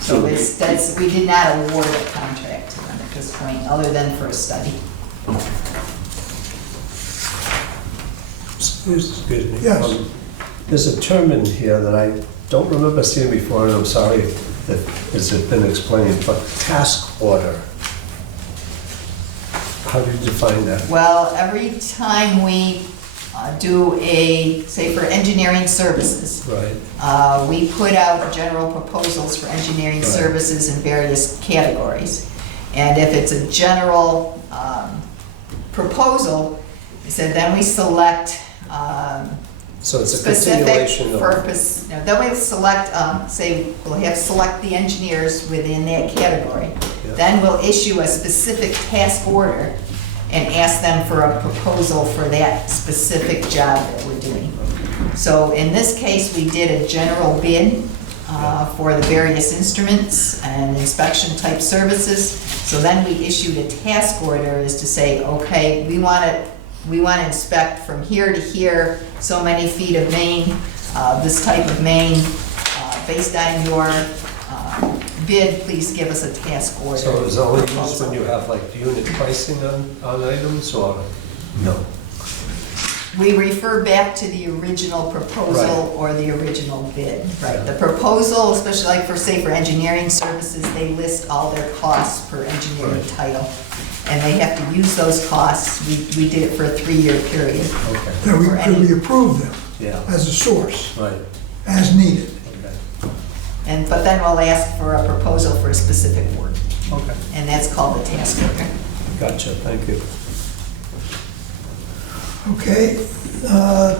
So we did not award a contract to them at this point, other than for a study. Excuse me. Yes. There's a term in here that I don't remember seeing before, and I'm sorry if it's been explained, but task order. How do you define that? Well, every time we do say for engineering services, Right. we put out general proposals for engineering Right. services in various categories. And if it's a general proposal, we said then we select So it's a specific continuation of. purpose. No, then we select, say, we'll have select the engineers within that category. Yeah. Then we'll issue a specific task order and ask them for a proposal for that specific job that we're doing. So in this case, we did a general bid for the various instruments and inspection type services. So then we issued a task order as to say, okay, we want to inspect from here to here, so many feet of main, this type of main, based on your bid, please give us a task order. So is it only used when you have like unit pricing on items, or no? We refer back to the original proposal or the original bid, right? The proposal, especially like for, say, for engineering services, they list all their costs per engineering Right. title. And they have to use those costs. We did it for a 3-year period. Okay, That we, For could any- we approve them yeah, as a source, right, as needed. okay, But then we'll ask for a proposal for a specific work, okay. and that's called the task order. Gotcha, thank you. Okay,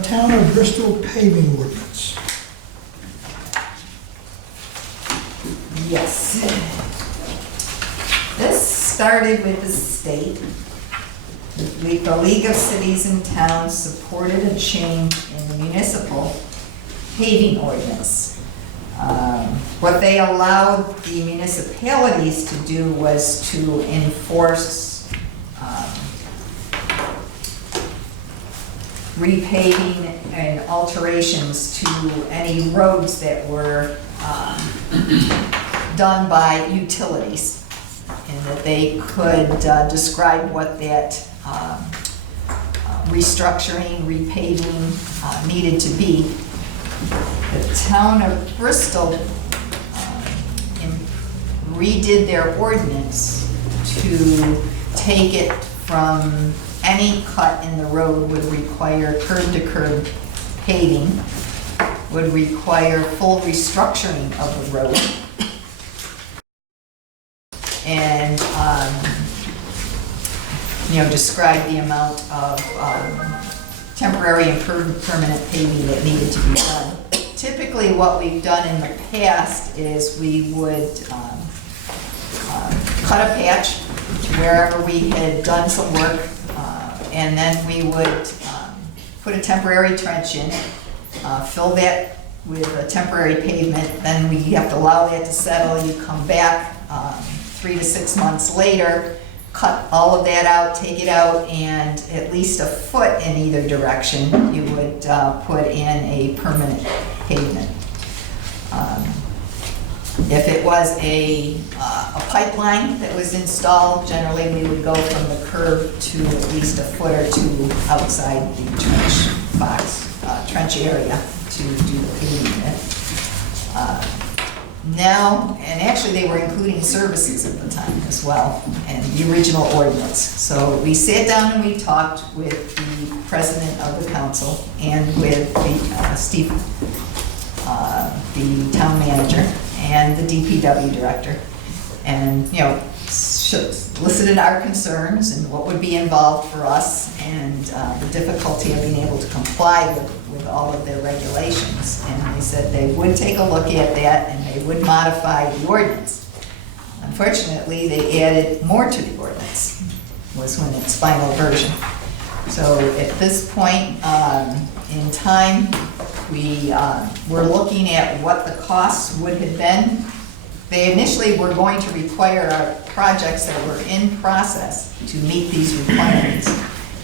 Town of Bristol paving ordinance. Yes. This started with the state. The League of Cities and Towns supported a change in the municipal paving ordinance. What they allowed the municipalities to do was to enforce repaving and alterations to any roads that were done by utilities, and that they could describe what that restructuring, repaving needed to be. The town of Bristol redid their ordinance to take it from any cut in the road would require curb-to-curb paving, would require full restructuring of the road, and, describe the amount of temporary and permanent paving that needed to be done. Typically, what we've done in the past is we would cut a patch wherever we had done some work, and then we would put a temporary trench in, fill that with a temporary pavement, then we have to allow that to settle. You come back 3 to 6 months later, cut all of that out, take it out, and at least a foot in either direction, you would put in a permanent pavement. If it was a pipeline that was installed, generally we would go from the curb to at least a foot or two outside the trench box, trench area to do the paving. Now, and actually they were including services at the time as well, and the original ordinance. So we sat down and we talked with the president of the council and with the Steve, the town manager, and the DPW director, and listed our concerns and what would be involved for us, and the difficulty of being able to comply with all of their regulations. And they said they would take a look at that and they would modify the ordinance. Unfortunately, they added more to the ordinance, was when its final version. So at this point in time, we were looking at what the costs would have been. They initially were going to require our projects that were in process to meet these requirements.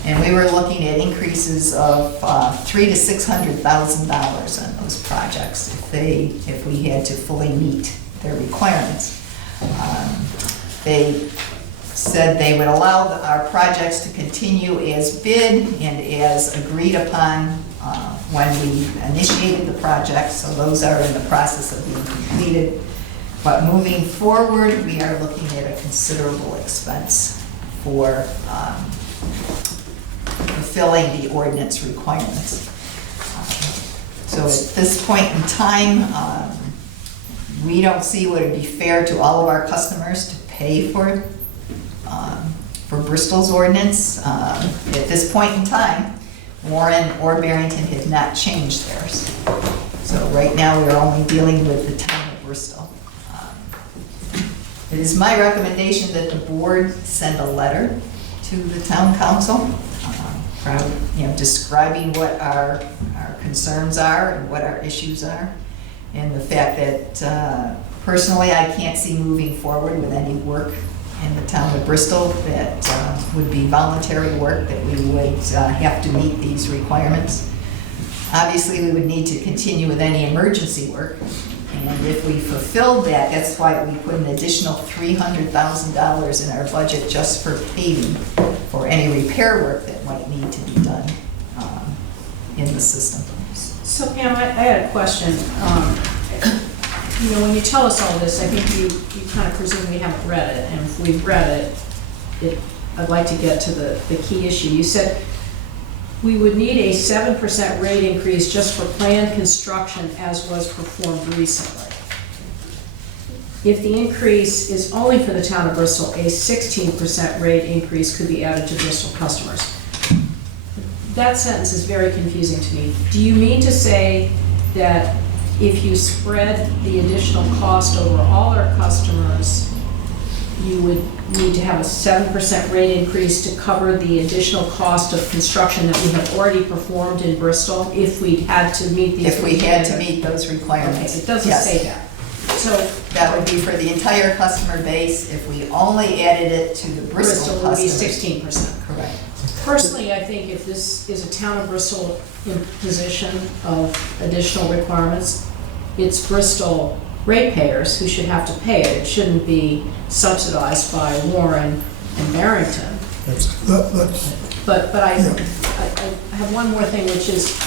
And we were looking at increases of $300,000 to $600,000 on those projects if we had to fully meet their requirements. They said they would allow our projects to continue as bid and as agreed upon when we initiated the project, so those are in the process of being completed. But moving forward, we are looking at a considerable expense for fulfilling the ordinance requirements. So at this point in time, we don't see what would be fair to all of our customers to pay for Bristol's ordinance. At this point in time, Warren or Barrington has not changed theirs. So right now, we're only dealing with the town of Bristol. It is my recommendation that the board send a letter to the town council, describing what our concerns are and what our issues are, and the fact that personally I can't see moving forward with any work in the town of Bristol that would be voluntary work, that we would have to meet these requirements. Obviously, we would need to continue with any emergency work. And if we fulfilled that, that's why we put an additional $300,000 in our budget just for paving for any repair work that might need to be done in the system. So Pam, I had a question. When you tell us all this, I think you kind of presume we haven't read it, and if we've read it, I'd like to get to the key issue. You said we would need a 7% rate increase just for planned construction as was performed recently. If the increase is only for the town of Bristol, a 16% rate increase could be added to Bristol customers. That sentence is very confusing to me. Do you mean to say that if you spread the additional cost over all our customers, you would need to have a 7% rate increase to cover the additional cost of construction that we have already performed in Bristol if we had to meet these? If we had to meet those requirements. Okay, it doesn't Yes. say that. So that would be for the entire customer base. If we only added it to the Bristol Bristol would be customers. 16%. Correct. Personally, I think if this is a town of Bristol imposition of additional requirements, it's Bristol ratepayers who should have to pay it. It shouldn't be subsidized by Warren and Barrington. But I have one more thing, which is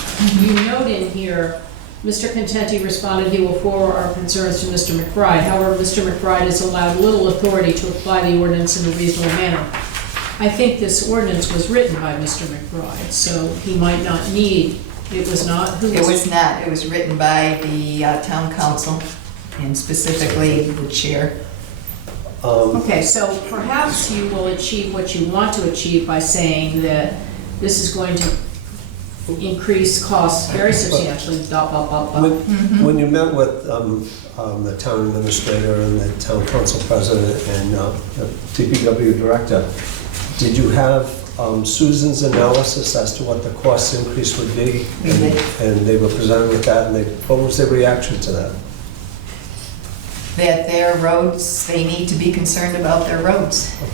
you note in here Mr. Contenti responded he will forward our concerns to Mr. McBride. However, Mr. McBride is allowed little authority to apply the ordinance in a reasonable manner. I think this ordinance was written by Mr. McBride, so he might not need, it was not, who It was not, it was written by the town council and specifically the chair. Okay, so perhaps you will achieve what you want to achieve by saying that this is going to increase costs very substantially, blah, blah, blah, blah. When you met with the town administrator and the town council president and the DPW director, did you have Susan's analysis as to what the cost increase would be? We did. And they were presented with that, and what was their reaction to that? That their roads, they need to be concerned about their roads. Were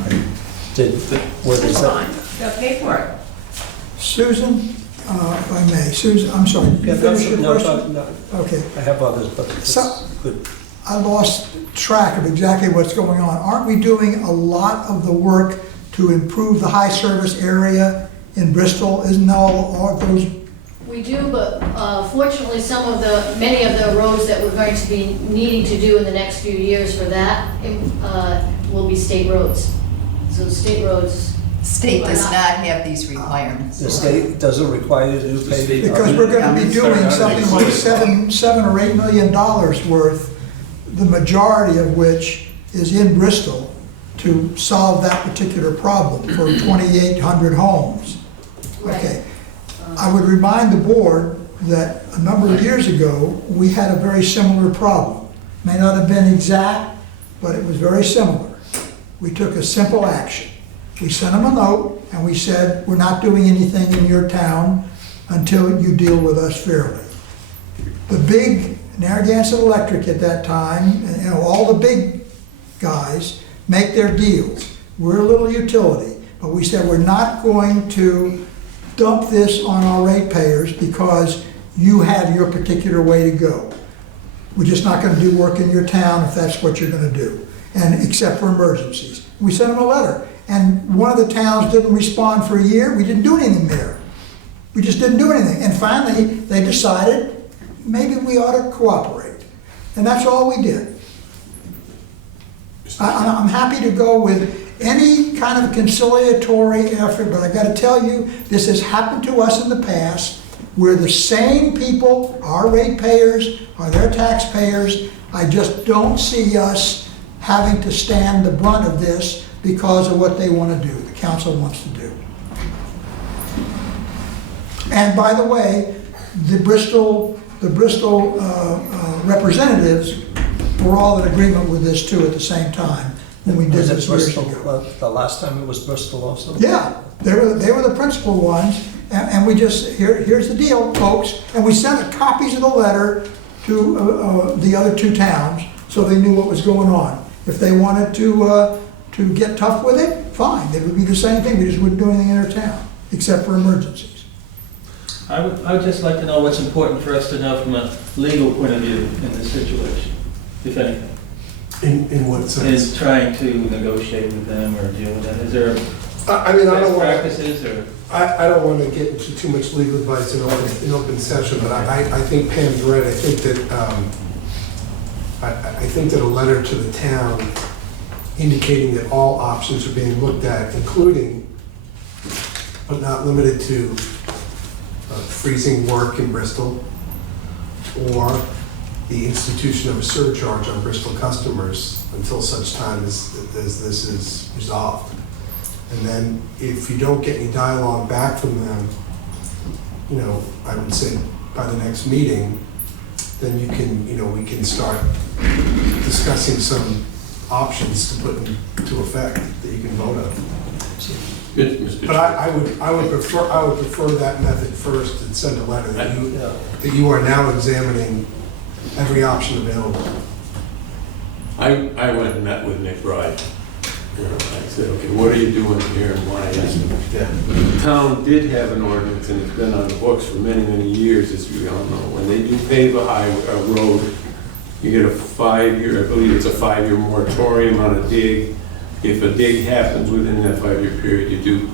That's they- fine, they'll pay for it. Susan, if I may, Susan, I'm sorry, did you Yeah, finish your no, question? no, Okay. I have others, but it's So- good. I lost track of exactly what's going on. Aren't we doing a lot of the work to improve the high service area in Bristol? Isn't all of those, We do, but fortunately, many of the roads that we're going to be needing to do in the next few years for that will be state roads. So state roads. State does not have these requirements. The state doesn't require you to pay. because we're gonna be doing something like $7 or $8 million worth, the majority of which is in Bristol to solve that particular problem for 2,800 homes. Okay. I would remind the board that a number of years ago, we had a very similar problem. May not have been exact, but it was very similar. We took a simple action. We sent them a note and we said, we're not doing anything in your town until you deal with us fairly. The big, Narragansett Electric at that time, and, you know, all the big guys make their deals. We're a little utility, but we said we're not going to dump this on our ratepayers because you have your particular way to go. We're just not gonna do work in your town if that's what you're gonna do, and except for emergencies. We sent them a letter, and one of the towns didn't respond for a year, we didn't do anything there. We just didn't do anything, and finally, they decided, maybe we ought to cooperate. And that's all we did. I'm happy to go with any kind of conciliatory effort, but I gotta tell you, this has happened to us in the past. We're the same people, our ratepayers are their taxpayers. I just don't see us having to stand the brunt of this because of what they wanna do, the council wants to do. And by the way, the Bristol representatives were all in agreement with this too at the same time when we did Was it this years Bristol? ago. The last time it was Bristol also? Yeah, they were the principal ones, and we just, here's the deal, folks, and we sent copies of the letter to the other two towns, so they knew what was going on. If they wanted to get tough with it, fine, it would be the same thing, we just wouldn't do anything in our town, except for emergencies. I would just like to know what's important for us to know from a legal point of view in this situation, if anything. In what sense? Is trying to negotiate with them or deal with them. Is there I mean, I don't best want, practices or? I don't want to get into too much legal advice in open session, but I think Pam's right. I think that a letter to the town indicating that all options are being looked at, including, but not limited to, freezing work in Bristol, or the institution of a surcharge on Bristol customers until such time as this is resolved. And then if you don't get any dialogue back from them, you know, I would say by the next meeting, then you can, you know, we can start discussing some options to put into effect that you can vote on. Good, Mr. But I would prefer that method first and send a letter that you are now examining every option available. I went and met with Nick Bride. You know, I said, okay, what are you doing here and why? The town did have an ordinance and it's been on the books for many, many years, as we all know. When they do pave a road, you get a 5-year, I believe it's a 5-year moratorium on a dig. If a dig happens within that 5-year period, you do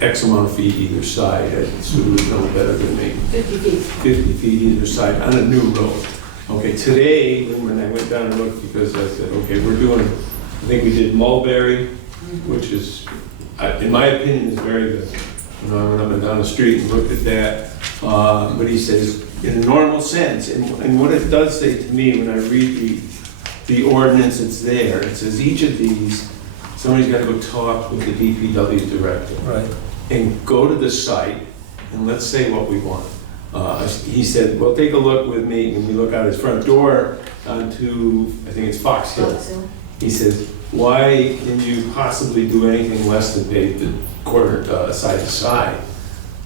X amount of feet either side. Sue would know better than me. 50 feet. 50 feet either side on a new road. Okay, today, when I went down and looked, because I said, okay, we're doing, I think we did Mulberry, which is, in my opinion, is very good. You know, I went down the street and looked at that, but he says, in a normal sense, and what it does say to me when I read the ordinance that's there, it says each of these, somebody's got to go talk with the DPW director. Right. And go to the site, and let's say what we want. He said, well, take a look with me, and we look out his front door onto, I think it's Fox Hill. Fox Hill. He says, why can you possibly do anything less than pave the corner side to side?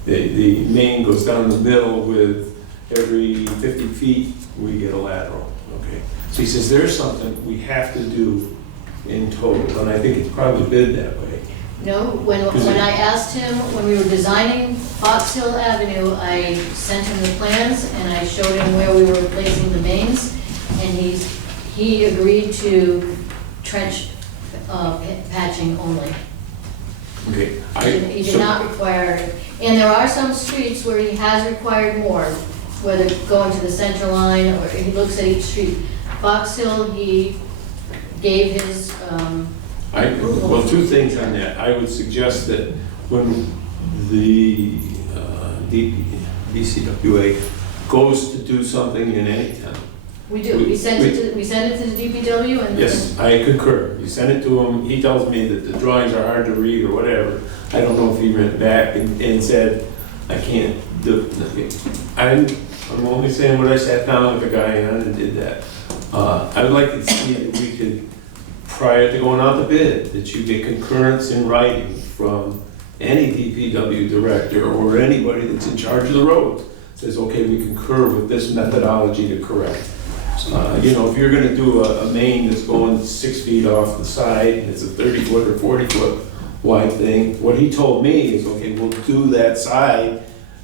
The main goes down the middle with every 50 feet, we get a lateral, okay? So he says, there's something we have to do in total, and I think it's probably bid that way. No, when I asked him, when we were designing Fox Hill Avenue, I sent him the plans and I showed him where we were placing the mains, and he agreed to trench patching only. Okay. He did not require, and there are some streets where he has required more, whether going to the center line or he looks at each street. Fox Hill, he gave his, Well, two things on that. I would suggest that when the BCWA goes to do something in any town. we do, we send it to the DPW and. Yes, I concur. You send it to him, he tells me that the drawings are hard to read or whatever. I don't know if he went back and said, I can't do it. I'm only saying what I sat down with the guy on and did that. I would like to see that we could, prior to going out to bid, that you get concurrence in writing from any DPW director or anybody that's in charge of the roads. Says, okay, we concur with this methodology to correct. You know, if you're gonna do a main that's going 6 feet off the side, and it's a 30-foot or 40-foot wide thing, what he told me is, okay, we'll do that side,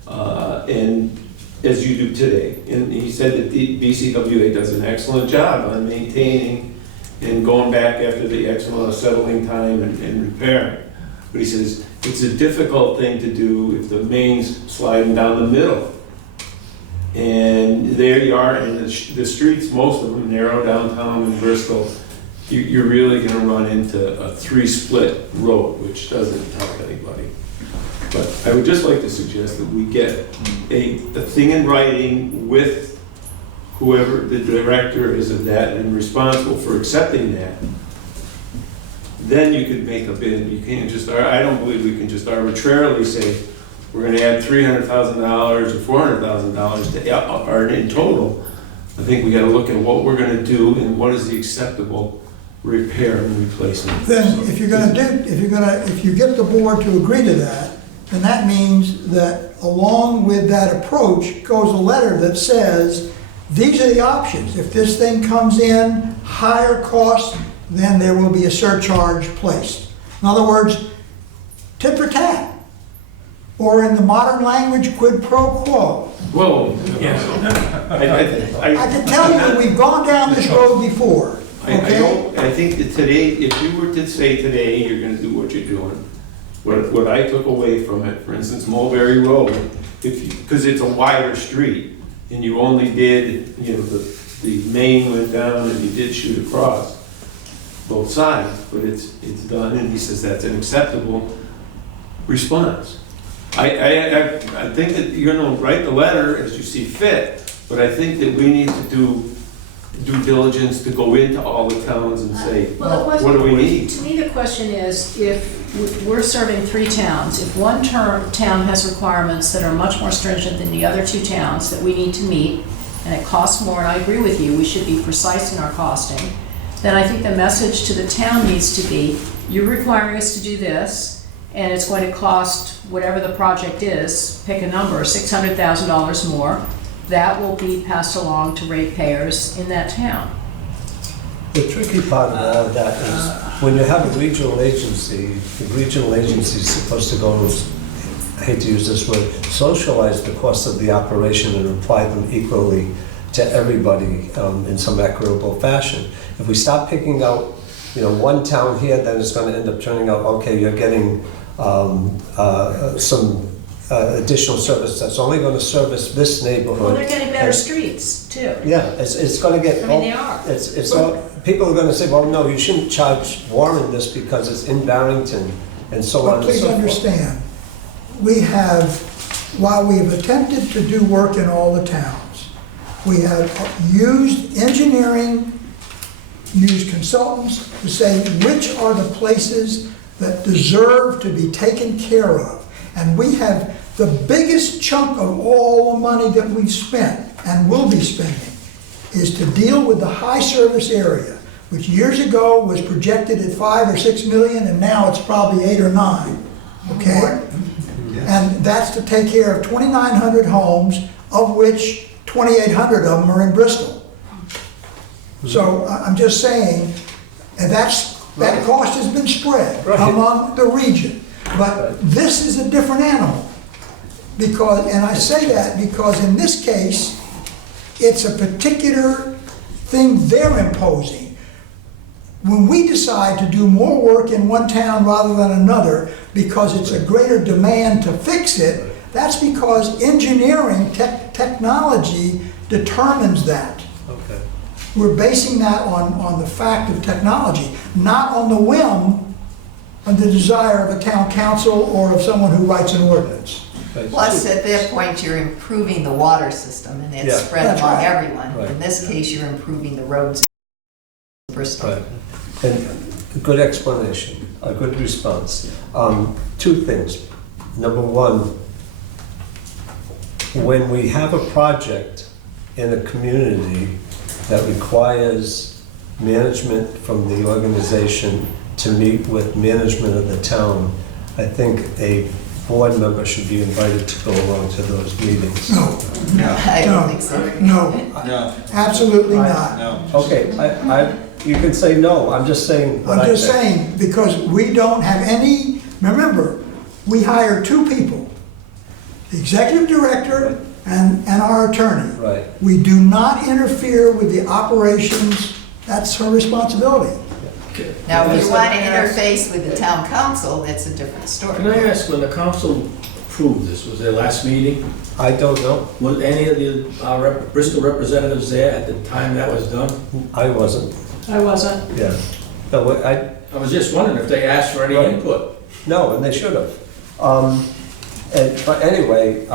and as you do today. And he said that the BCWA does an excellent job on maintaining and going back after the X amount of settling time and repairing. But he says, it's a difficult thing to do if the main's sliding down the middle. And there you are in the streets, most of them narrow downtown in Bristol. You're really gonna run into a 3-split road, which doesn't help anybody. But I would just like to suggest that we get a thing in writing with whoever the director is of that and responsible for accepting that. Then you could make a bid. You can't just, I don't believe we can just arbitrarily say, we're gonna add $300,000 or $400,000 to, or in total. I think we gotta look at what we're gonna do and what is the acceptable repair and replacement. Then, if you get the board to agree to that, then that means that along with that approach goes a letter that says, these are the options. If this thing comes in higher cost, then there will be a surcharge placed. In other words, tit for tat. Or in the modern language, quid pro quo. Whoa, yes. I can tell you, we've gone down this road before, okay? I think that today, if you were to say today, you're gonna do what you're doing, what I took away from it, for instance, Mulberry Road, because it's a wider street, and you only did, you know, the main went down and you did shoot across both sides, but it's done, and he says that's an acceptable response. I think that you're gonna write the letter as you see fit, but I think that we need to do due diligence to go into all the towns and say, what do we need? To me, the question is, if we're serving 3 towns, if one town has requirements that are much more stringent than the other 2 towns that we need to meet, and it costs more, and I agree with you, we should be precise in our costing, then I think the message to the town needs to be, you're requiring us to do this, and it's going to cost whatever the project is, pick a number, $600,000 more, that will be passed along to ratepayers in that town. The tricky part of all of that is when you have a regional agency, the regional agency is supposed to go, I hate to use this word, socialize the costs of the operation and apply them equally to everybody in some equitable fashion. If we stop picking out, you know, one town here, then it's going to end up turning out, okay, you're getting some additional service that's only gonna service this neighborhood. Well, they're getting better And- streets too. Yeah, it's gonna get. I mean, they are. It's all, people are gonna say, well, no, you shouldn't charge Warren this because it's in Barrington, and so But on and so please forth. understand, we have, while we have attempted to do work in all the towns, we have used engineering, used consultants to say which are the places that deserve to be taken care of. And we have the biggest chunk of all the money that we've spent and will be spending is to deal with the high service area, which years ago was projected at 5 or 6 million, and now it's probably 8 or 9, okay? And that's to take care of 2,900 homes, of which 2,800 of them are in Bristol. So I'm just saying, and that cost has been spread Right. among the region. But this is a different animal. Because, and I say that because in this case, it's a particular thing they're imposing. When we decide to do more work in one town rather than another, because it's a greater demand to fix it, that's because engineering, technology determines that. Okay. We're basing that on the fact of technology, not on the whim and the desire of a town council or of someone who writes an ordinance. Okay. Plus, at that point, you're improving the water system, and Yeah. it's spread That's among right. everyone. Right. In this case, you're improving the roads in Bristol. Right. And a good explanation, a good response. Two things. Number one, when we have a project in a community that requires management from the organization to meet with management of the town, I think a board member should be invited to go along to those meetings. No, I don't think so. no, No, absolutely not. no. Okay, you can say no, I'm just saying what I'm I just think. saying, because we don't have any, remember, we hire 2 people, the executive director and our attorney. Right. We do not interfere with the operations, that's her responsibility. Now, if you Yes, want to I ask- interface with the town council, that's a different story. Can I ask, when the council approved this, was their last meeting? I don't know, Was any of the Bristol representatives there at the time that was done? I wasn't, I wasn't. yeah. No, I was just wondering if they asked for any Right. input. no, and they should have. But anyway,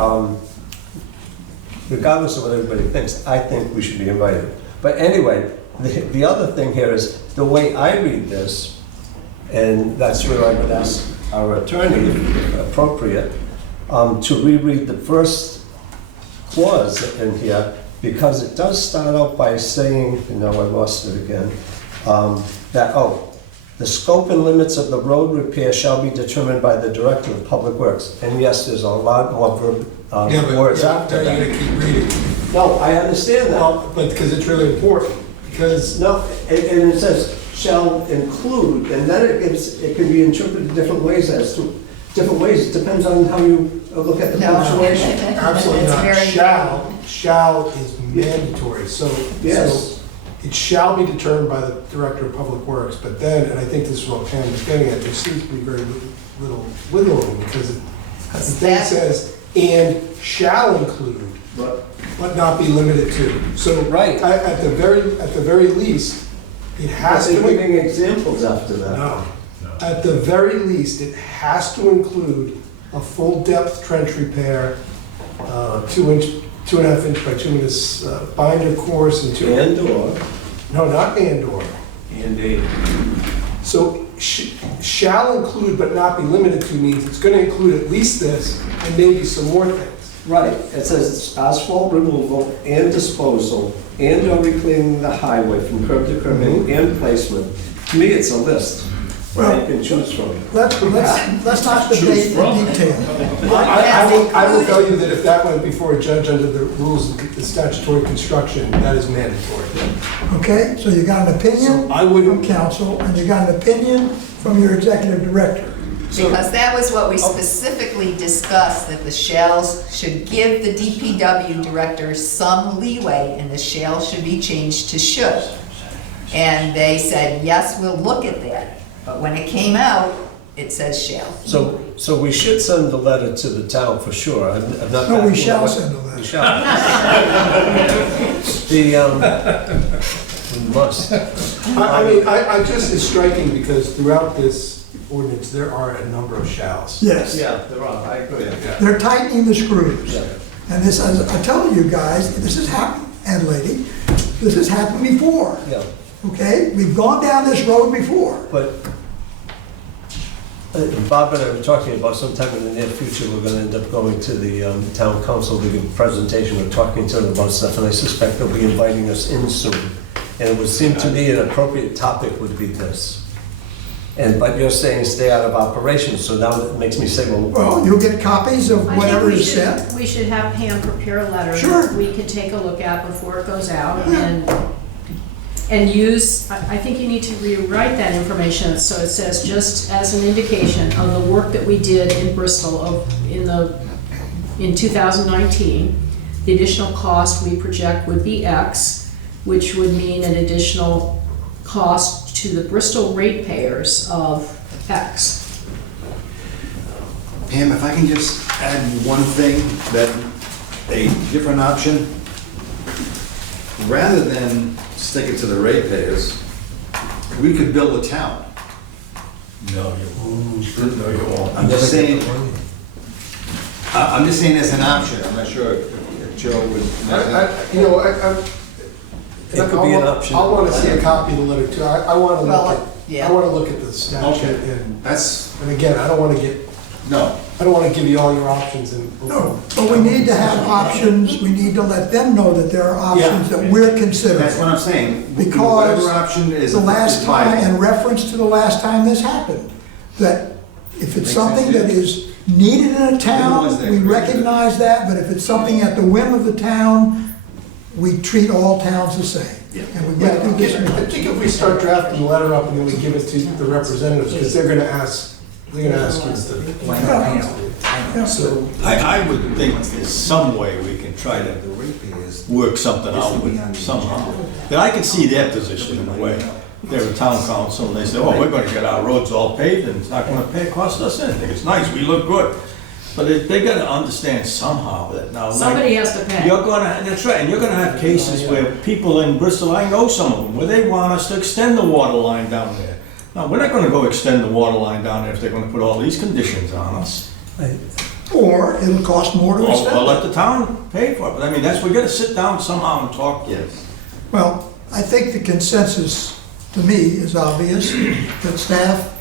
regardless of what everybody thinks, I think we should be invited. But anyway, the other thing here is, the way I read this, and that's where I would ask our attorney, if appropriate, to reread the first clause in here, because it does start out by saying, no, I lost it again, that, the scope and limits of the road repair shall be determined by the Director of Public Works. And yes, there's a lot more Yeah, but words yeah, after now you're that. gonna keep reading. No, I understand that. Well, but because it's really important, because No, and it says shall include, and then it can be interpreted different ways as to, different ways. It depends on how you look at the No. punctuation. absolutely That's not. very- Shall is mandatory, so Yes. it shall be determined by the Director of Public Works, but then, and I think this is what Pam is getting at, there seems to be very little wiggle room, because the thing That- says, and shall include, but not be limited to. So, Right. at the very least, it has They're to. giving examples after that. No. At the very least, it has to include a full-depth trench repair, 2.5 inch by 2 inch binder course and 2. And/or, No, not and/or. And a, So shall include but not be limited to means it's going to include at least this and maybe some more things. right, it says asphalt removal and disposal and/or reclaiming the highway from curb to curb and placement. To me, it's a list. Well- You can choose from. Let's not debate the detail. I will tell you that if that went before a judge under the rules of the statutory construction, that is mandatory. Okay, so you got an opinion So I wouldn't- from council, and you got an opinion from your executive director. Because that was what we specifically discussed, that the shalls should give the DPW director some leeway, and the shall should be changed to should. And they said, yes, we'll look at that. But when it came out, it says shall. So we should send the letter to the town for sure. I'm not. No, we asking shall what- send a letter. We shall. We must. I mean, I just, it's striking because throughout this ordinance, there are a number of shalls. Yes, Yeah, there are, I agree. they're tightening the screws. Yeah. And this, as I tell you guys, this has happened, and lady, this has happened before, Yeah, okay? We've gone down this road before. but Bob and I were talking about sometime in the near future, we're gonna end up going to the town council to give a presentation, we're talking to them about stuff, and I suspect they'll be inviting us in soon. And it would seem to me an appropriate topic would be this. But you're saying stay out of operation, so now it makes me say, well, Well, you'll get copies of I whatever think is sent. we should have Pam prepare a letter. Sure. that we can take a look at before it goes out Yeah. and use, I think you need to rewrite that information so it says just as an indication of the work that we did in Bristol in 2019, the additional cost we project would be X, which would mean an additional cost to the Bristol ratepayers of X. Pam, if I can just add one thing, that a different option, rather than stick it to the ratepayers, we could build a town. No, you won't. No, you won't. I'm just saying as an option, I'm not sure if Joe would. You know, it could be an option. I want to see a copy of the letter too. I want to Well, look yeah. at, I want to look at the statute Okay. and, That's, and again, I don't want to get, no, I don't want to give you all your options and. No, but we need to have options, we need to let them know that there are options that we're that's considering. what I'm saying. Because Whatever option is. the last is time, viable. in reference to the last time this happened, that if it's something that is needed in a town, we recognize that, but if it's something at the whim of the town, we treat all towns the same. And we Yeah, went through this. I think if we start drafting the letter up and then we give it to the representatives, because they're gonna ask you to. So, I would think there's some way we can try to work something out with somehow. But I can see their position in a way. They're a town council and they say, oh, we're gonna get our roads all paved and it's not gonna cost us anything. It's nice, we look good. But they gotta understand somehow that now. like, Somebody has to pay. You're gonna, that's right, and you're gonna have cases where people in Bristol, I know some of them, where they want us to extend the water line down there. Now, we're not gonna go extend the water line down there if they're gonna put all these conditions on us. Or it'll cost more to Or extend let it. the town pay for it, but I mean, we gotta sit down somehow and talk. Yes. Well, I think the consensus, to me, is obvious, that staff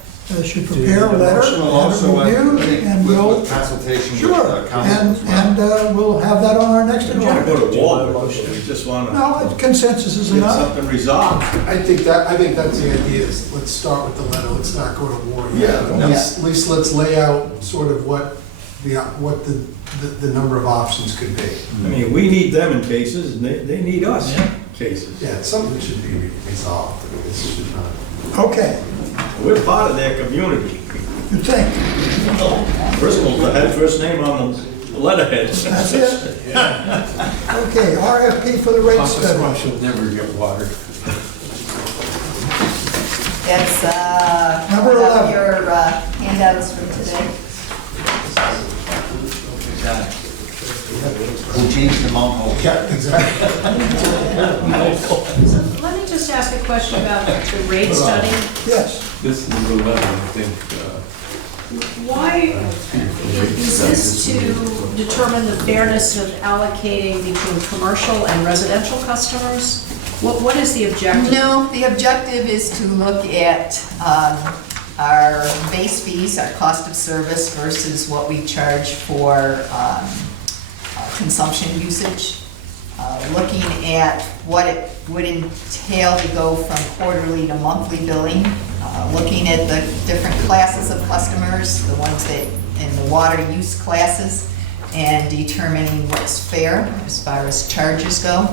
should prepare a letter, have Also, it reviewed, and we'll, with consultation with sure, council as well. and we'll have that on our next We don't wanna agenda. go to war with it, we just wanna No, consensus is get enough. something resolved. I think that's the idea, is let's start with the letter, let's not go to war yet. Yeah. At least let's lay out sort of what the number of options could be. I mean, we need them in cases, and they need us in cases. Yeah, it's something that should be resolved. I mean, this should not. Okay, We're part of their community. you think? Bristol's the head first name on the letterheads. That's it? Okay, RFP for the rate study. should never get water. That's, Number one of 11. your handouts for today. Who changed the mount hole? Yeah, exactly. So let me just ask a question about the rate study. Yes, This is 11, I think. Why is this to determine the fairness of allocating between commercial and residential customers? What is the objective? No, the objective is to look at our base fees, our cost of service versus what we charge for consumption usage. Looking at what it would entail to go from quarterly to monthly billing. Looking at the different classes of customers, the ones that in the water use classes, and determining what's fair as far as charges go.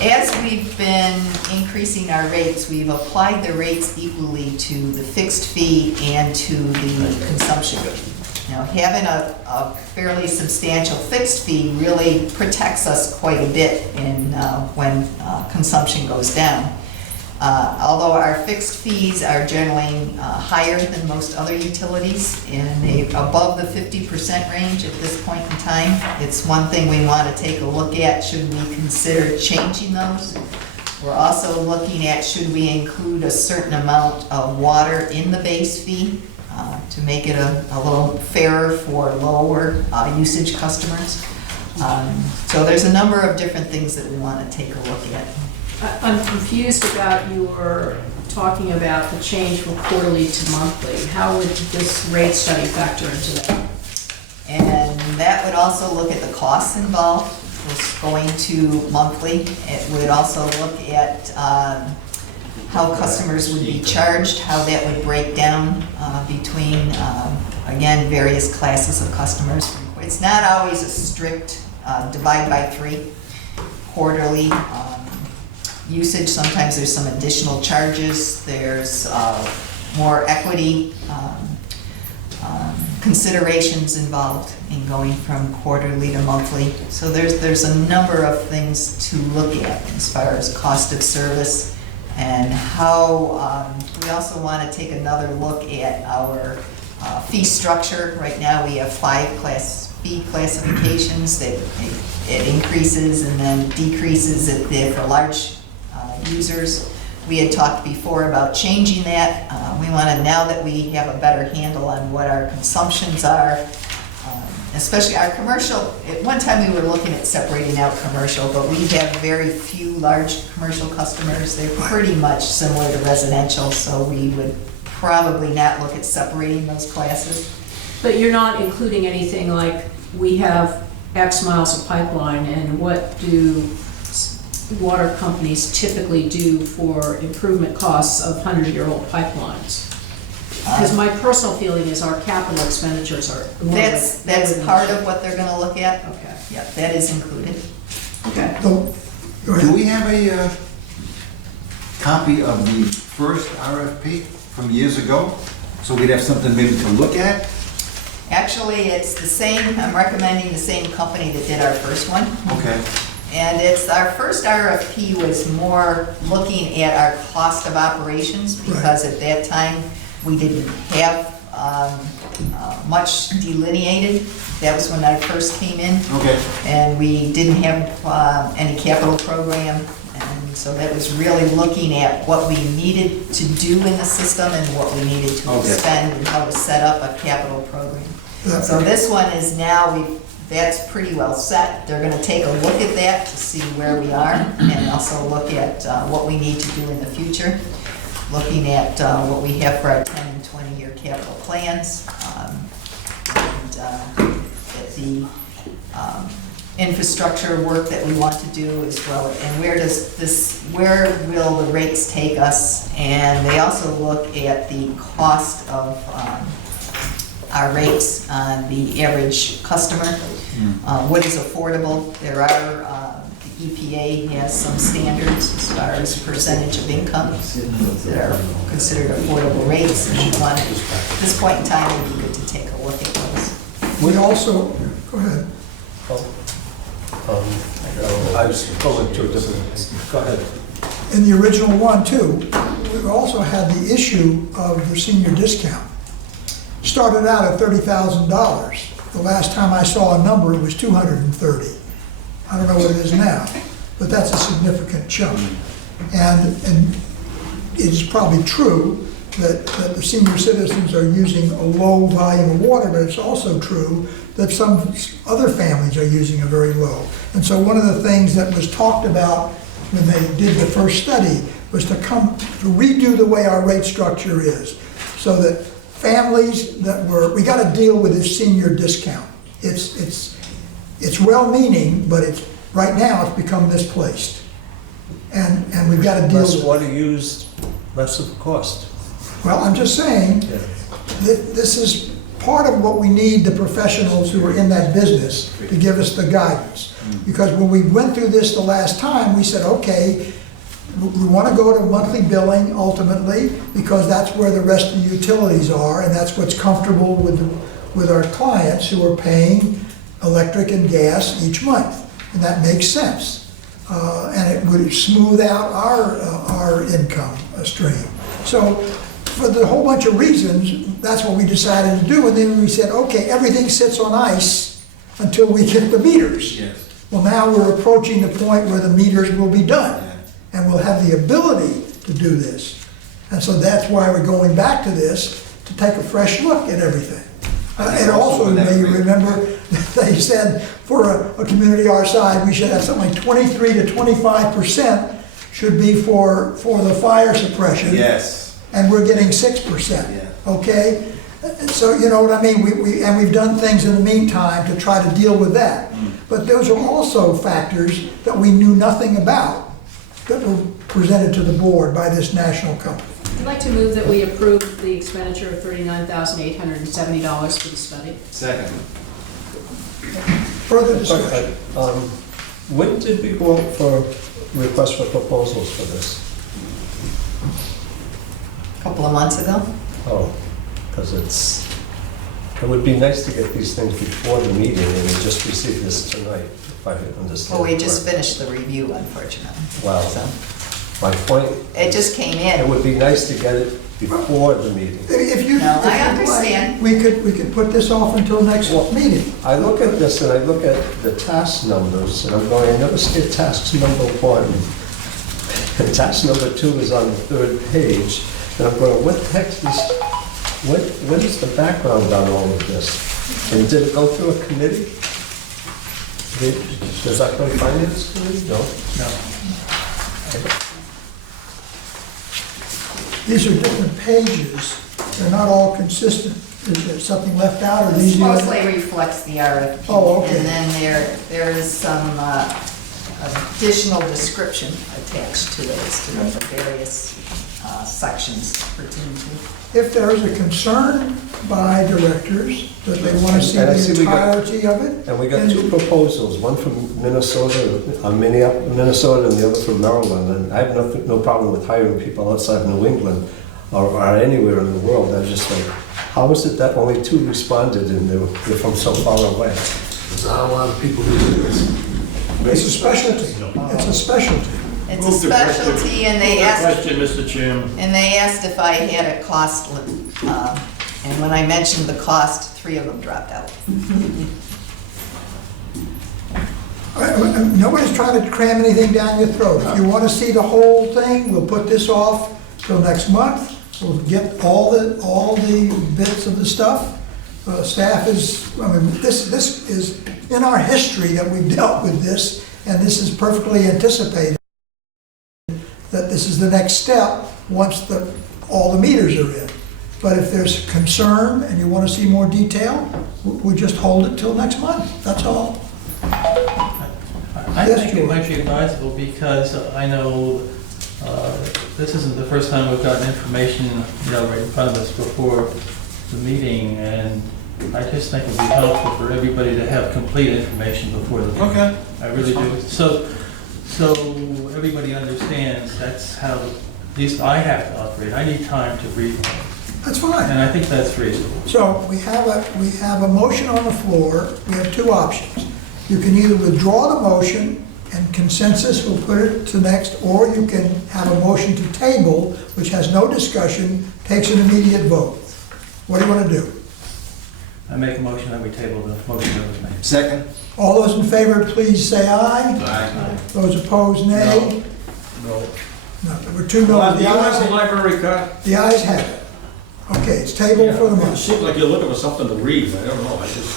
As we've been increasing our rates, we've applied the rates equally to the fixed fee and to the consumption fee. Now, having a fairly substantial fixed fee really protects us quite a bit in when consumption goes down. although our fixed fees are generally higher than most other utilities, and they above the 50% range at this point in time, it's one thing we want to take a look at. Should we consider changing those? We're also looking at, should we include a certain amount of water in the base fee to make it a little fairer for lower usage customers? So there's a number of different things that we want to take a look at. I'm confused about your talking about the change from quarterly to monthly. How would this rate study factor into that? And that would also look at the costs involved with going to monthly. It would also look at how customers would be charged, how that would break down between, again, various classes of customers. It's not always a strict divide by 3. Quarterly usage, sometimes there's some additional charges, there's more equity considerations involved in going from quarterly to monthly. So there's a number of things to look at as far as cost of service, and how we also want to take another look at our fee structure. Right now we have 5 fee classifications that it increases and then decreases for large users. We had talked before about changing that. We want to, now that we have a better handle on what our consumptions are, especially our commercial. At one time we were looking at separating out commercial, but we have very few large commercial customers. They're pretty much similar to residential, so we would probably not look at separating those classes. But you're not including anything like, we have X miles of pipeline, and what do water companies typically do for improvement costs of 100-year-old pipelines? Because my personal feeling is our capital expenditures are lower. That's part of what they're going to look at. Okay. Yeah, that is included. Okay. So, go ahead. Do we have a copy of the first RFP from years ago? So we'd have something maybe to look at? Actually, it's the same, I'm recommending the same company that did our first one. Okay. And our first RFP was more looking at our cost of operations, because at that time, we didn't have much delineated. That was when I first came in. Okay. And we didn't have any capital program. And so that was really looking at what we needed to do in the system and what we needed to spend and how to set up a capital program. So this one is now, that's pretty well set. They're gonna take a look at that to see where we are, and also look at what we need to do in the future. Looking at what we have for our 10 and 20-year capital plans, and at the infrastructure work that we want to do as well, and where will the rates take us? And they also look at the cost of our rates on the average customer. What is affordable? There are, the EPA has some standards as far as percentage of income that are considered affordable rates, and we want, at this point in time, it would be good to take a look at those. We also, go ahead. I was going to a different, go ahead. In the original one too, we also had the issue of the senior discount. Started out at $30,000. The last time I saw a number, it was 230. I don't know what it is now, but that's a significant chunk. And it is probably true that the senior citizens are using a low volume of water, but it's also true that some other families are using a very low. And so one of the things that was talked about when they did the first study was to redo the way our rate structure is, so that families we got to deal with this senior discount. It's well-meaning, but right now it's become misplaced. And we've got to deal with it. Less water used, less of the cost. Well, I'm just saying, this is part of what we need the professionals who are in that business to give us the guidance. Because when we went through this the last time, we said, okay, we want to go to monthly billing ultimately, because that's where the rest of the utilities are, and that's what's comfortable with our clients who are paying electric and gas each month. And that makes sense. And it would smooth out our income stream. So for the whole bunch of reasons, that's what we decided to do. And then we said, okay, everything sits on ice until we get the meters. Yes. Well, now we're approaching the point where the meters will be done, and we'll have the ability to do this. And so that's why we're going back to this, to take a fresh look at everything. And also, you may remember, they said for a community our size, we should have something like 23 to 25% should be for the fire suppression. Yes. And we're getting 6%, Yeah. okay? So, you know what I mean, and we've done things in the meantime to try to deal with that. But those are also factors that we knew nothing about that were presented to the board by this national company. I'd like to move that we approve the expenditure of $39,870 for the study. Second. Further discussion? Okay, when did we go out for requests for proposals for this? A couple of months ago. Oh, because it would be nice to get these things before the meeting, and we just received this tonight, if I understand. Well, we just correctly. finished the review, unfortunately. Wow. So, My point, it just came it in. would be nice to get it before the meeting. If you, No, if I you'd like, understand. we could put this off until next Well, meeting. I look at this and I look at the task numbers, and I'm going, I never see a task number 1. And task number 2 is on the 3rd page, and I'm going, what the heck is this? What is the background on all of this? And did it go through a committee? Does that go to finance committee? No? No. These are different pages, they're not all consistent. Is there something left out, or This these? mostly reflects the RFP. Oh, okay. And then there is some additional description attached to it as to what the various sections pertain to. If there is a concern by directors that they want to see And I see the we got- entirety of it. And we got 2 proposals, one from Minnesota, Minnesota, and the other from Maryland. And I have no problem with hiring people outside New England or anywhere in the world. I was just like, how is it that only 2 responded and they're from so far away? There's not a lot of people who do this. It's a specialty, it's a specialty. It's a specialty, and they asked, Question, Mr. Chairman. if I had a cost, and when I mentioned the cost, 3 of them dropped out. Nobody's trying to cram anything down your throat. If you want to see the whole thing, we'll put this off till next month. We'll get all the bits of the stuff. Staff is, this is in our history that we've dealt with this, and this is perfectly anticipated that this is the next step once all the meters are in. But if there's concern and you want to see more detail, we just hold it till next month, that's all. I Yes, think it George. might be advisable because I know this isn't the first time we've gotten information, right in front of us before the meeting, and I just think it would be helpful for everybody to have complete information before the meeting. Okay. I really do. So everybody understands that's how, at least I have to operate. I need time to read, That's fine. and I think that's reasonable. So we have a motion on the floor. We have 2 options. You can either withdraw the motion and consensus will put it to next, or you can have a motion to table, which has no discussion, takes an immediate vote. What do you want to do? I make a motion that we table the motion that was made. Second? All those in favor, please say aye. Aye. Those opposed, nay. No. No, there were 2 no's. Do you have the library card? The ayes have it. Okay, it's tabled for the It month. seems like you're looking for something to read, I don't know, I just...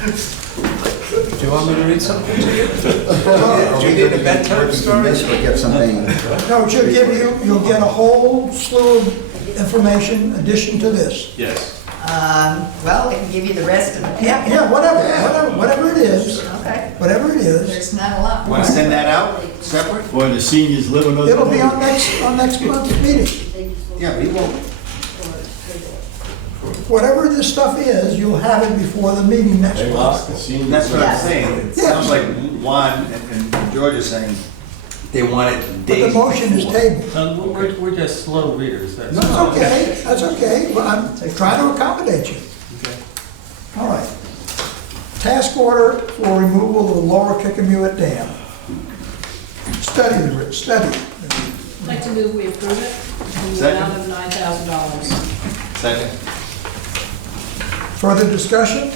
Do you want me to read something to you? Do you need a bedtime story? Get something. No, it should give you'll get a whole slew of information in addition to this. Yes. Well, I can give you the rest of the packet. Yeah, whatever it is, Okay, whatever it is, there's not a lot more. Want to send that out separate? Boy, the seniors living under... it'll be on next month's meeting. Yeah, we won't. Whatever this stuff is, you'll have it before the meeting next They month. lost the seniors. That's what I'm Yes. saying. It Yeah. sounds like Juan and George are saying they want it But the days motion is before. tabled. We're just slow readers, that's That's all. okay, that's okay, but I'm trying to accommodate you. All right. Task order for removal of the lower Kickamuet Dam. study. I'd like to move we approve it in the amount of $9,000. Second? Further discussion?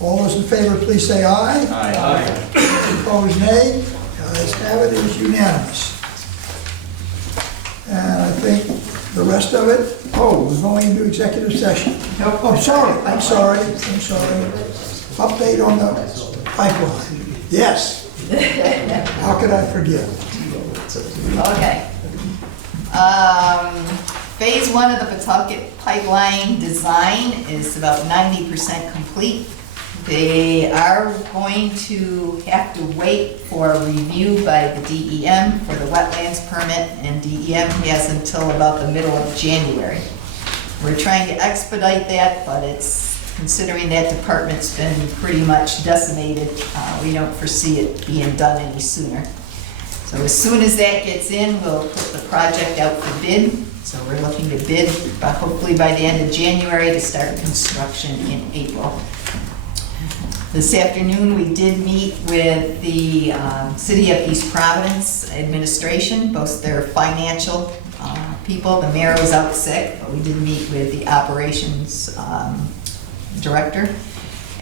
All those in favor, please say aye. Aye. Opposed, nay. The ayes have it, it is unanimous. And I think the rest of it, we're going into executive session. Nope. I'm sorry. Update on the pipeline. Yes. How could I forget? Okay. Phase 1 of the Pawtucket pipeline design is about 90% complete. They are going to have to wait for a review by the DEM for the wetlands permit, and DEM has until about the middle of January. We're trying to expedite that, but it's, considering that department's been pretty much decimated, we don't foresee it being done any sooner. So as soon as that gets in, we'll put the project out for bid. So we're looking to bid, hopefully by the end of January, to start construction in April. This afternoon, we did meet with the City of East Providence administration, both their financial people. The mayor was out sick, but we did meet with the operations director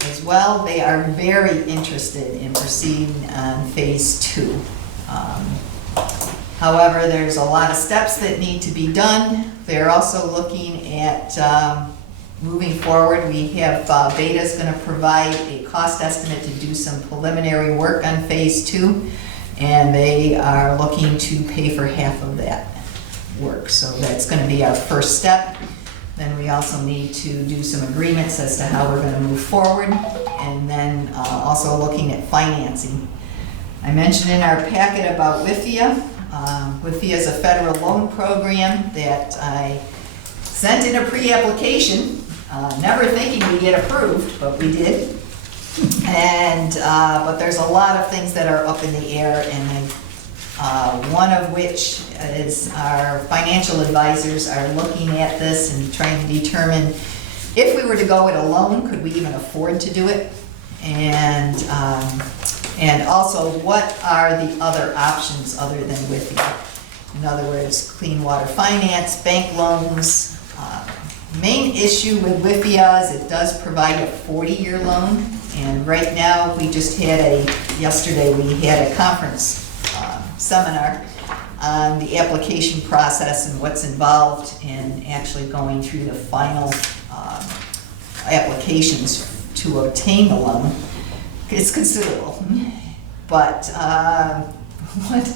as well. They are very interested in proceeding on phase 2. However, there's a lot of steps that need to be done. They're also looking at moving forward. We have Beta's going to provide a cost estimate to do some preliminary work on phase 2, and they are looking to pay for half of that work. So that's going to be our first step. Then we also need to do some agreements as to how we're going to move forward, and then also looking at financing. I mentioned in our packet about WIFIA. WIFIA is a federal loan program that I sent in a pre-application, never thinking we'd get approved, but we did. And but there's a lot of things that are up in the air, and one of which is our financial advisors are looking at this and trying to determine if we were to go it alone, could we even afford to do it? And also, what are the other options other than WIFIA? In other words, clean water finance, bank loans. Main issue with WIFIA is it does provide a 40-year loan, and right now, yesterday we had a conference seminar on the application process and what's involved in actually going through the final applications to obtain the loan. It's considerable, but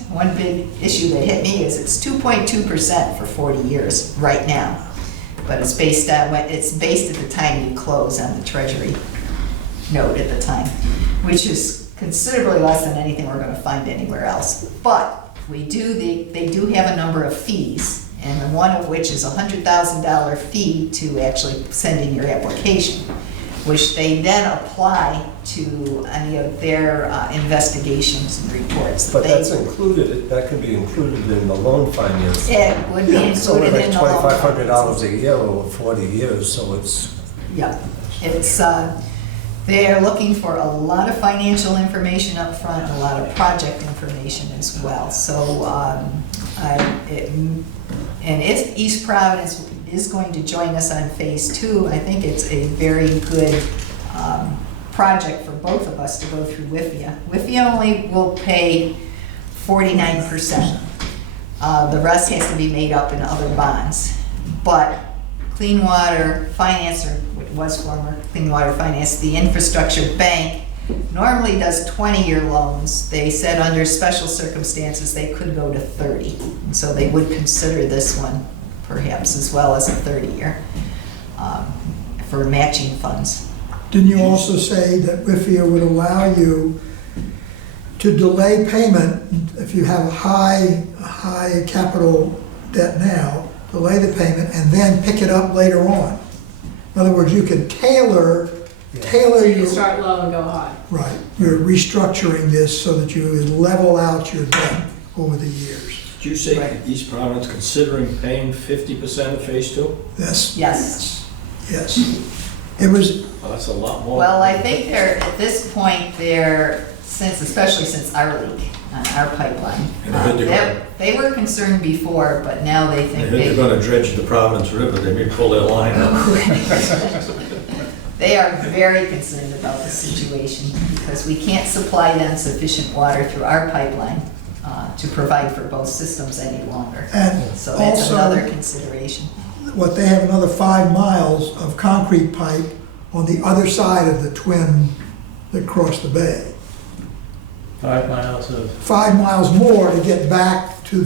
one big issue that hit me is it's 2.2% for 40 years right now, but it's based at the time you close on the Treasury note at the time, which is considerably less than anything we're going to find anywhere else. But they do have a number of fees, and one of which is a $100,000 fee to actually send in your application, which they then apply to any of their investigations and reports. But that's included, that can be included in the loan finance. It would be It's only included like in the loan. $2,500 a year over 40 years, so it's, Yeah, it's, they're looking for a lot of financial information up front, a lot of project information as well. So, and if East Providence is going to join us on phase 2, I think it's a very good project for both of us to go through WIFIA. WIFIA only will pay 49%. The rest has to be made up in other bonds. But Clean Water Finance, or what was former Clean Water Finance, the infrastructure bank, normally does 20-year loans. They said under special circumstances they could go to 30. And so they would consider this one perhaps as well as a 30-year for matching funds. Didn't you also say that WIFIA would allow you to delay payment if you have a high capital debt now, delay the payment and then pick it up later on? In other words, you can tailor So you your, start low and go high. right, you're restructuring this so that you level out your debt over the years. Did you say Right. East Providence considering paying 50% of phase 2? Yes. Yes. Yes. It was, Well, that's a lot more. Well, I think at this point, they're especially since our leak on our pipeline. And I heard they're They were concerned before, but now they I think heard they're they, gonna dredge the Providence River, they may pull their line up. they are very concerned about the situation because we can't supply them sufficient water through our pipeline to provide for both systems any longer. And So that's also, another consideration. what they have another 5 miles of concrete pipe on the other side of the twin that cross the bay. 5 miles of, 5 miles more to get back to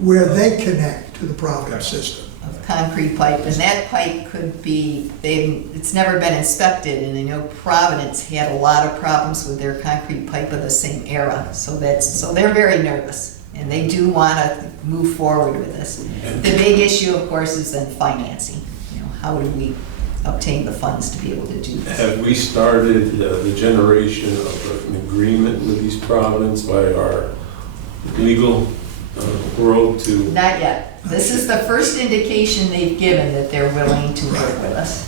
where they connect to the Providence system. Of concrete pipe, and that pipe could be, it's never been inspected, and I know Providence had a lot of problems with their concrete pipe of the same era, so they're very nervous, and they do wanna move forward with this. The big issue, of course, is then financing, how do we obtain the funds to be able to do this? Have we started the generation of an agreement with East Providence by our legal world to? Not yet. This is the first indication they've given that they're willing to work with us.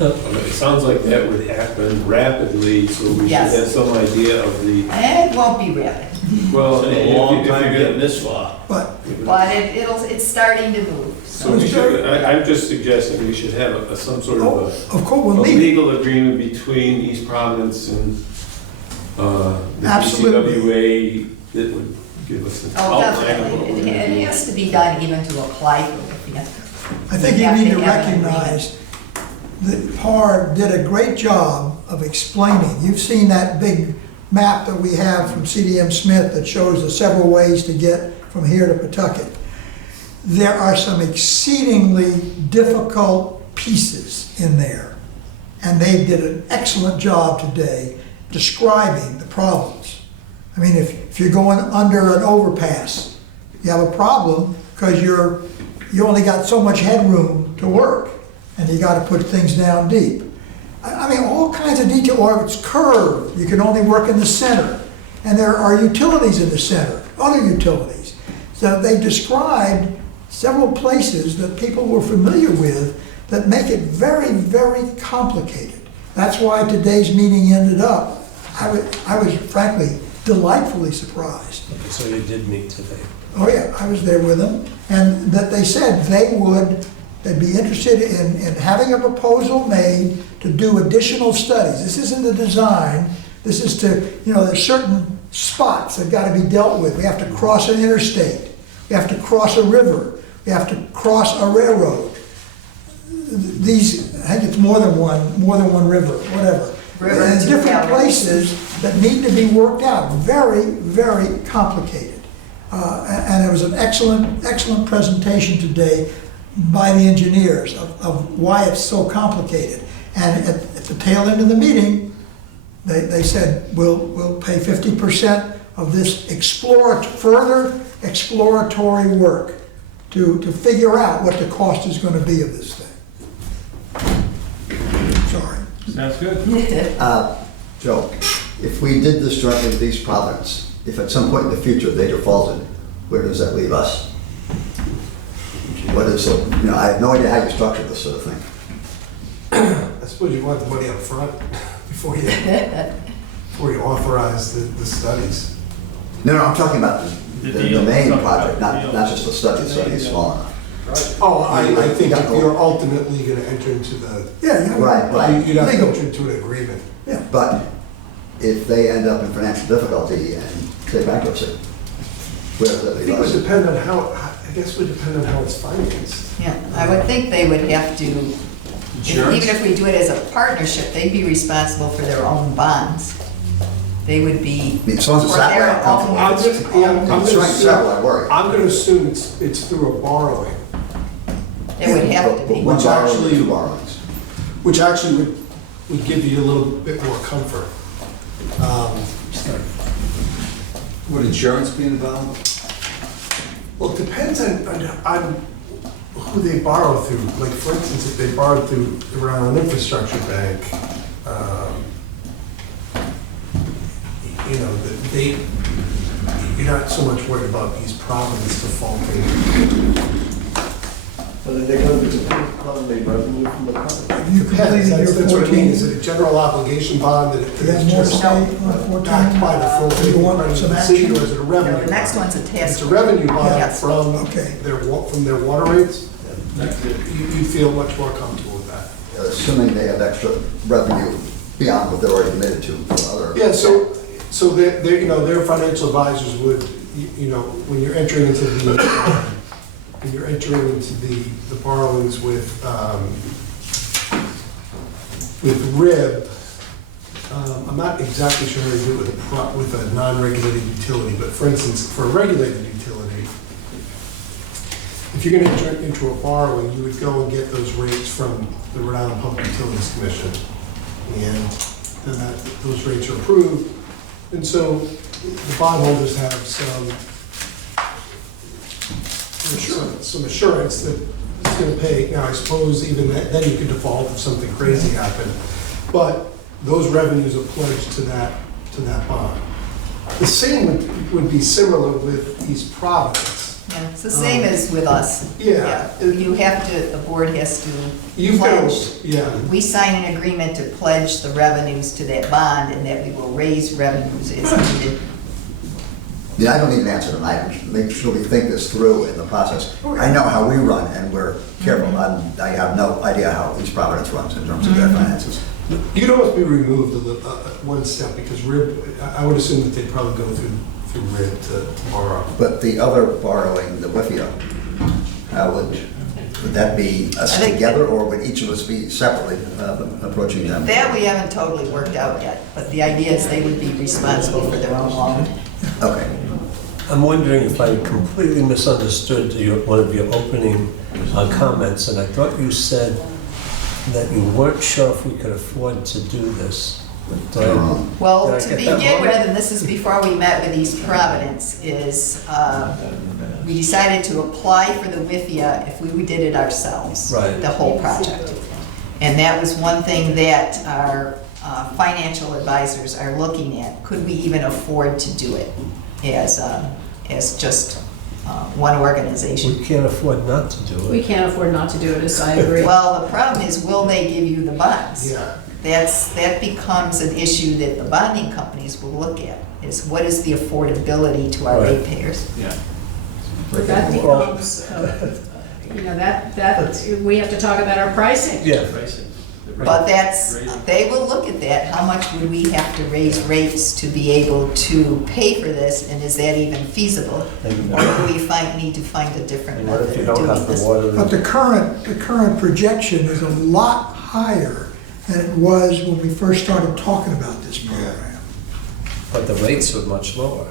It sounds like that would happen rapidly, so we should Yes. have some idea of the, And it won't be rapid, well, It's been a long time getting this far. But but it's starting to move, So we should, I'm just suggesting we should have some sort of of course, a we'll need, legal agreement between East Providence and the Absolutely. DCWA that would give us an Oh, outline of what definitely. we're gonna It do. has to be done even to apply for it. I think We you have need to to have an recognize that PAR did a great job of explaining. You've seen that big map that we have from CDM Smith that shows the several ways to get from here to Pawtucket. There are some exceedingly difficult pieces in there, and they did an excellent job today describing the problems. I mean, if you're going under an overpass, you have a problem because you only got so much headroom to work, and you got to put things down deep. I mean, all kinds of detail, or it's curved, you can only work in the center, and there are utilities in the center, other utilities. So they described several places that people were familiar with that make it very, very complicated. That's why today's meeting ended up, I was frankly delightfully surprised. So you did meet today. Oh yeah, I was there with them, and that they said they'd be interested in having a proposal made to do additional studies. This isn't the design, this is to, there's certain spots that gotta be dealt with. We have to cross an interstate, we have to cross a river, we have to cross a railroad. I think it's more than one river, whatever. River And to different railroad. places that need to be worked out, very, very complicated. And it was an excellent presentation today by the engineers of why it's so complicated. And at the tail end of the meeting, they said, we'll pay 50% of this further exploratory work to figure out what the cost is going to be of this thing. Sorry. sounds good. Joe, if we did this jointly with East Providence, if at some point in the future they defaulted, where does that leave us? What is I have no idea how you structure this sort of thing. I suppose you want the money up front before you authorize the studies. No, I'm talking about the deal. main Talking project, about the not deal. just the study is small enough. Oh, I think if you're ultimately gonna enter into Yeah, Right. you'd have to Legal. enter into an agreement. But if they end up in financial difficulty and say bankruptcy, where does that I leave think it would us? depend on I guess it would depend on how it's financed. Yeah, I would think they would have to, even if we do it as a partnership, they'd be responsible for their own bonds. They would be. I mean, as long as it's that way, I'm comfortable. I'm just, I'm It's right, so I worry. gonna assume it's through a borrowing, It would have to But be. one Which borrowing, actually- two borrowings. which actually would give you a little bit more comfort. Would insurance be involved? Well, it depends on who they borrow through. Like, for instance, if they borrowed through around an infrastructure bank, you're not so much worried about East Providence defaulting. But are they going to depend upon the revenue from the project? You completed your That's what I mean, is 14. it a general obligation bond that You have is more to just say on 14? backed by the full Do you payment want credit of some the city, action? or is it a No, revenue? the next bond? one's a task. It's a revenue bond Yes. from Okay. from their water rates? You feel much more comfortable with that? Assuming they have extra revenue beyond what they're already committed to for other. Yeah, so they're, you know, their financial advisors would, you know, when you're entering into the borrowings with RIB, I'm not exactly sure how to do it with a non-regulated utility, but for instance, for a regulated utility, if you're gonna enter into a borrowing, you would go and get those rates from the Rhode Island Public Utilities Commission. And then those rates are approved. And so the bondholders have some assurance that it's gonna pay. Now, I suppose even then you could default if something crazy happened. But those revenues are pledged to that bond. The same would be similar with East Providence. Yeah, it's the same as with us. Yeah. You have to, the board has to You pledge. yeah. We sign an agreement to pledge the revenues to that bond and that we will raise revenues as needed. Yeah, I don't need an answer tonight. Make sure we think this through in the process. I know how we run, and we're careful. I have no idea how East Providence runs in terms of their finances. You'd almost be removed one step, because RIB, I would assume that they'd probably go through RIB to borrow. But the other borrowing, the WIFIA, how would that be us I think- together, or would each of us be separately approaching them? That we haven't totally worked out yet, but the idea is they would be responsible for their own loan. Okay. I'm wondering if I completely misunderstood one of your opening comments, and I thought you said that you weren't sure if we could afford to do this. But, Well, did I to get that begin wrong? with, and this is before we met with East Providence, is we decided to apply for the WIFIA if we did it ourselves. Right. The whole project. And that was one thing that our financial advisors are looking at. Could we even afford to do it as just one organization? We can't afford not to do We it. can't afford not to do it, as I agree. Well, the problem is, will they give you the bonds? Yeah. That becomes an issue that the bonding companies will look at, is what is the affordability to our Right. ratepayers? Yeah. But that becomes, you know, we have to talk about our pricing. Yeah. But they will look at that, how much would we have to raise rates to be able to pay for this, and is that even feasible? Or do we need to find a different And what if method you of don't doing have the this? water? But the current projection is a lot higher than it was when we first started talking about this program. But the rates are much lower.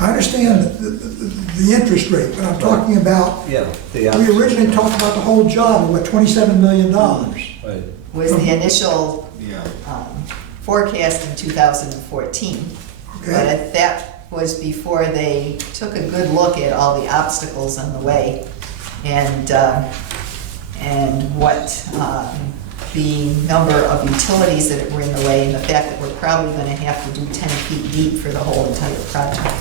I understand the interest rate, but I'm talking about, Yeah. we originally talked about the whole job, of what, $27 million. Right. Was the initial Yeah. forecast in 2014. Okay? But that was before they took a good look at all the obstacles on the way and what the number of utilities that were in the way, and the fact that we're probably going to have to do 10 feet deep for the whole entire project.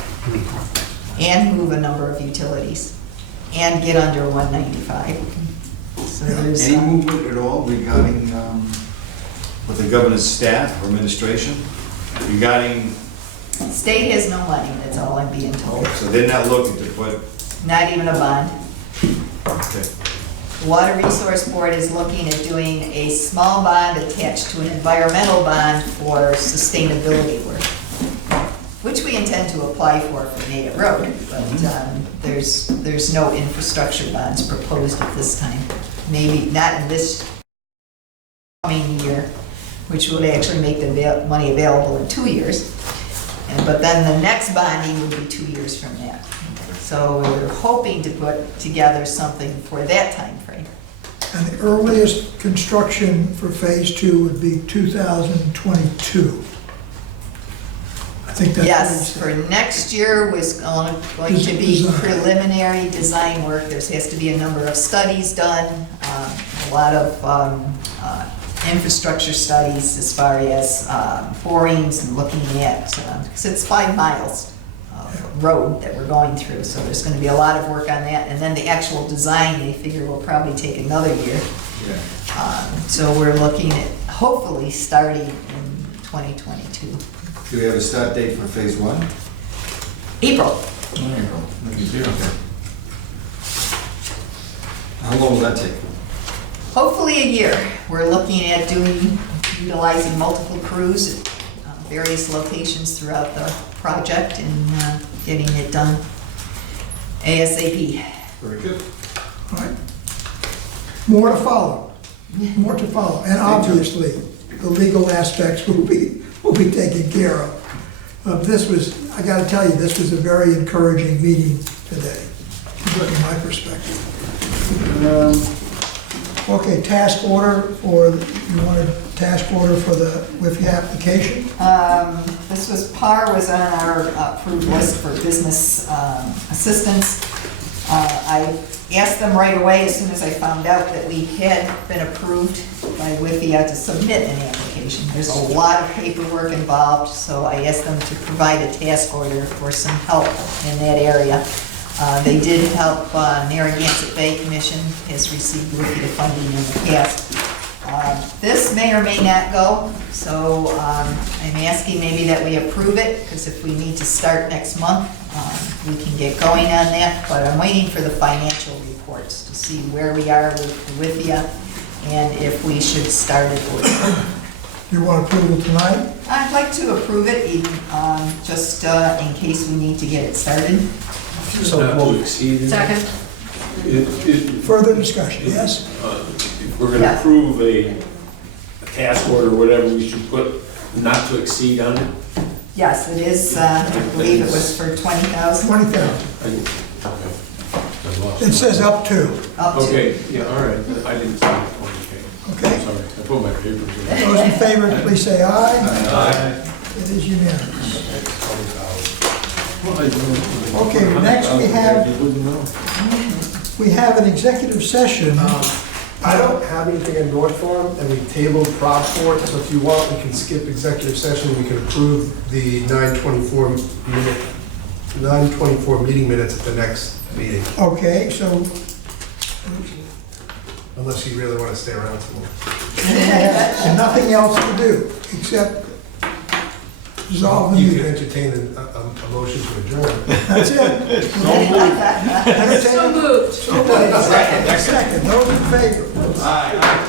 And move a number of utilities and get under 195. So there's, Any movement at all regarding, with the governor's staff or administration, regarding, state has no money, that's all I'm being told. so they're not looking to put, Not even a bond. okay. The Water Resource Board is looking at doing a small bond attached to an environmental bond for sustainability work, which we intend to apply for Native Road, but there's no infrastructure bonds proposed at this time. Maybe not in this coming year, which would actually make the money available in 2 years. But then the next bonding would be 2 years from that. So we're hoping to put together something for that time frame. And the earliest construction for phase 2 would be 2022. I think that's what he Yes, said. for next year was going to be Design. preliminary design work. There has to be a number of studies done, a lot of infrastructure studies as far as borings and looking at, because it's 5 miles road that we're going through. So there's gonna be a lot of work on that. And then the actual design, they figure will probably take another year. So we're looking at hopefully starting in 2022. Do we have a start date for phase one? April. How long will that take? Hopefully a year. We're looking at utilizing multiple crews at various locations throughout the project and getting it done ASAP. Very good. All right. More to follow, more to follow. And obviously, the legal aspects will be taken care of. This was, I gotta tell you, this was a very encouraging meeting today, from my perspective. Okay, task order for, you wanted task order for the WIFI application? This was, PAR was on our approved list for business assistance. I asked them right away, as soon as I found out that we had been approved by WIFIA to submit an application. There's a lot of paperwork involved, so I asked them to provide a task order for some help in that area. They did help, Narragansett Bay Commission has received WIFIA funding in the past. This may or may not go, so I'm asking maybe that we approve it, because if we need to start next month, we can get going on that, but I'm waiting for the financial reports to see where we are with WIFIA and if we should start it or You want approval tonight? I'd like to approve it, even, just in case we need to get it started. Not to exceed. Second. Further discussion, yes? If we're gonna Yeah. approve a task order, or whatever, we should put not to exceed on it. Yes, it is, I believe it was for 20,000. 20,000. It says up to, Up to. Okay, yeah, all right, I didn't see it. okay? Sorry, I put my papers in. Those in favor, please say aye. Aye. It is unanimous. Well, I don't- Okay, next You wouldn't know. we have an executive session. I don't have anything in North Form, and we tabled Prop 4, so if you want, we can skip executive session, we can approve the 9:24 meeting minutes at the next meeting, Okay, so unless you really want to stay around some more. and nothing else to do except resolve the You can meeting. entertain a motion to adjourn. That's it. Entertain- So moved. So moved. Second, those in favor? Aye.